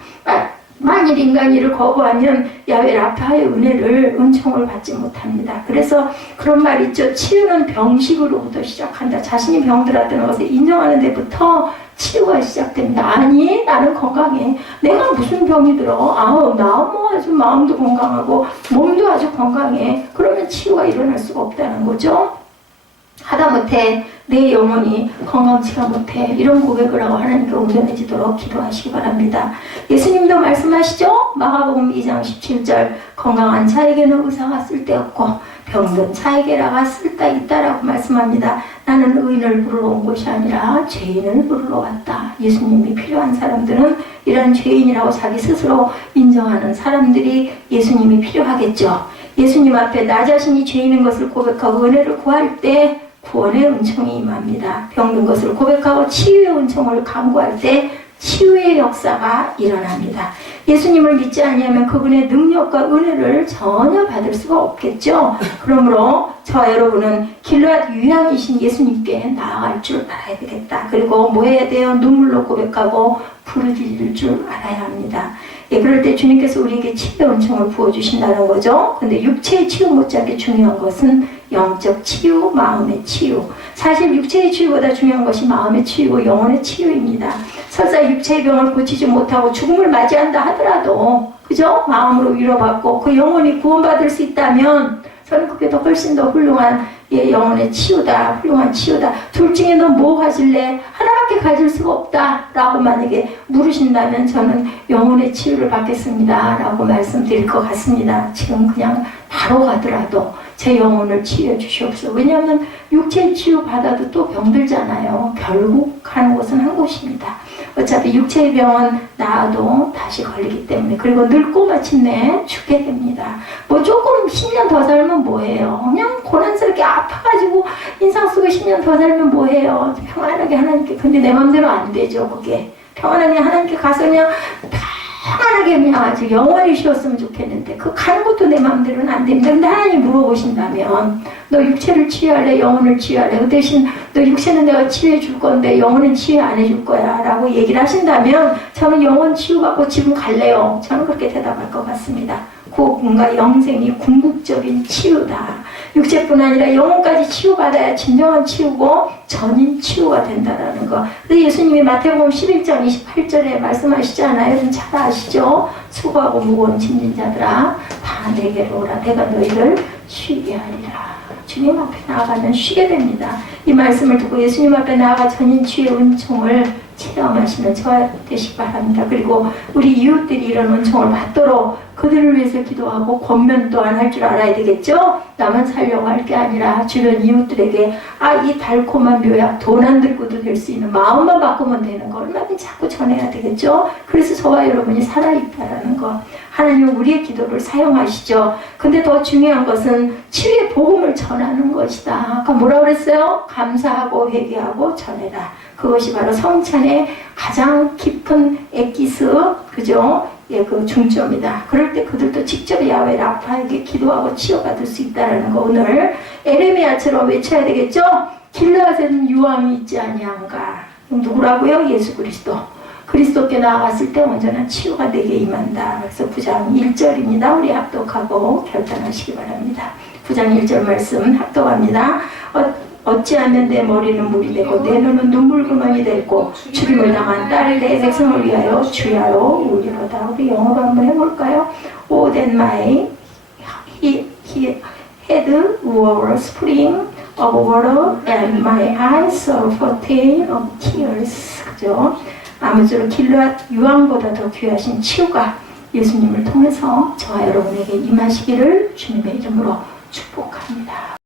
만일 인간이 이를 거부하면 야훼 라파의 은혜를 은총을 받지 못합니다. 그래서 그런 말 있죠. 치유는 병식으로부터 시작한다. 자신이 병들었다는 것을 인정하는 데부터 치유가 시작됩니다. 아니 나는 건강해. 내가 무슨 병이 들어. 아우 나 뭐 아주 마음도 건강하고 몸도 아주 건강해. 그러면 치유가 일어날 수가 없다는 거죠. 하다못해 내 영혼이 건강치가 못해 이런 고백을 하고 하나님께 온전해지도록 기도하시기 바랍니다. 예수님도 말씀하시죠. 마가복음 2장 17절 건강한 자에게는 의사가 쓸데없고 병든 자에게 나가 쓸다 있다라고 말씀합니다. 나는 의인을 부르러 온 것이 아니라 죄인을 부르러 왔다. 예수님이 필요한 사람들은 이런 죄인이라고 자기 스스로 인정하는 사람들이 예수님이 필요하겠죠. 예수님 앞에 나 자신이 죄인인 것을 고백하고 은혜를 구할 때 구원의 은총이 임합니다. 병든 것을 고백하고 치유의 은총을 간구할 때 치유의 역사가 일어납니다. 예수님을 믿지 아니하면 그분의 능력과 은혜를 전혀 받을 수가 없겠죠. 그러므로 저와 여러분은 길앗 유양이신 예수님께 나아갈 줄 알아야 되겠다. 그리고 뭐 해야 돼요? 눈물로 고백하고 부르짖을 줄 알아야 합니다. 예, 그럴 때 주님께서 우리에게 치유의 은총을 부어주신다는 거죠. 근데 육체의 치유 못지않게 중요한 것은 영적 치유, 마음의 치유. 사실 육체의 치유보다 중요한 것이 마음의 치유고 영혼의 치유입니다. 설사 육체의 병을 고치지 못하고 죽음을 맞이한다 하더라도 그죠? 마음으로 위로받고 그 영혼이 구원받을 수 있다면 저는 그게 더 훨씬 더 훌륭한 영혼의 치유다. 훌륭한 치유다. 둘 중에 너 뭐 가질래? 하나밖에 가질 수가 없다 라고 만약에 물으신다면 저는 영혼의 치유를 받겠습니다 라고 말씀드릴 것 같습니다. 지금 그냥 바로 가더라도 제 영혼을 치유해 주시옵소서. 왜냐하면 육체 치유 받아도 또 병들잖아요. 결국 가는 곳은 한 곳입니다. 어차피 육체의 병은 나아도 다시 걸리기 때문에, 그리고 늙고 마침내 죽게 됩니다. 뭐 조금 10년 더 살면 뭐해요? 그냥 고난스럽게 아파가지고 인상 쓰고 10년 더 살면 뭐해요? 평안하게 하나님께. 근데 내 맘대로 안 되죠. 그게 평안하게 하나님께 가서 그냥 평안하게 그냥 아주 영원히 쉬었으면 좋겠는데 그 가는 것도 내 마음대로는 안 됩니다. 근데 하나님 물어보신다면 너 육체를 치유할래? 영혼을 치유할래? 그 대신 너 육체는 내가 치유해 줄 건데 영혼은 치유 안 해줄 거야 라고 얘기를 하신다면 저는 영혼 치유받고 지금 갈래요. 저는 그렇게 대답할 것 같습니다. 뭔가 영생이 궁극적인 치유다. 육체뿐 아니라 영혼까지 치유받아야 진정한 치유고 전인 치유가 된다는 거. 그래서 예수님이 마태복음 11장 28절에 말씀하시잖아요. 여러분 잘 아시죠? 수고하고 무거운 짐진 자들아 다 내게로 오라. 내가 너희를 쉬게 하리라. 주님 앞에 나아가면 쉬게 됩니다. 이 말씀을 듣고 예수님 앞에 나아가 전인 치유의 은총을 체험하시는 저와 되시기 바랍니다. 그리고 우리 이웃들이 이런 은총을 받도록 그들을 위해서 기도하고 권면 또한 할 줄 알아야 되겠죠? 나만 살려고 할 게 아니라 주변 이웃들에게 이 달콤한 묘약, 돈 안 들고도 될 수 있는 마음만 바꾸면 되는 거 얼마든지 자꾸 전해야 되겠죠? 그래서 저와 여러분이 살아있다라는 거. 하나님은 우리의 기도를 사용하시죠. 근데 더 중요한 것은 치유의 복음을 전하는 것이다. 아까 뭐라고 그랬어요? 감사하고 회개하고 전해라. 그것이 바로 성찬의 가장 깊은 엑기스, 그죠? 예, 그 중점이다. 그럴 때 그들도 직접 야훼 라파에게 기도하고 치유받을 수 있다는 거 오늘 에레미야처럼 외쳐야 되겠죠? 길르앗에는 유황이 있지 아니한가? 누구라고요? 예수 그리스도. 그리스도께 나아갔을 때 온전한 치유가 내게 임한다. 그래서 9장 1절입니다. 우리 합독하고 결단하시기 바랍니다. 9장 1절 말씀 합독합니다. 어찌하면 내 머리는 물이 되고 내 눈은 눈물그만이 되고 죽임을 당한 딸 내 백성을 위하여 주야로 울리로다. 우리 영어로 한번 해볼까요? Oh that my head were a spring of water and my eyes a fountain of tears. 그죠? 아무쪼록 길르앗 유황보다 더 귀하신 치유가 예수님을 통해서 저와 여러분에게 임하시기를 주님의 이름으로 축복합니다.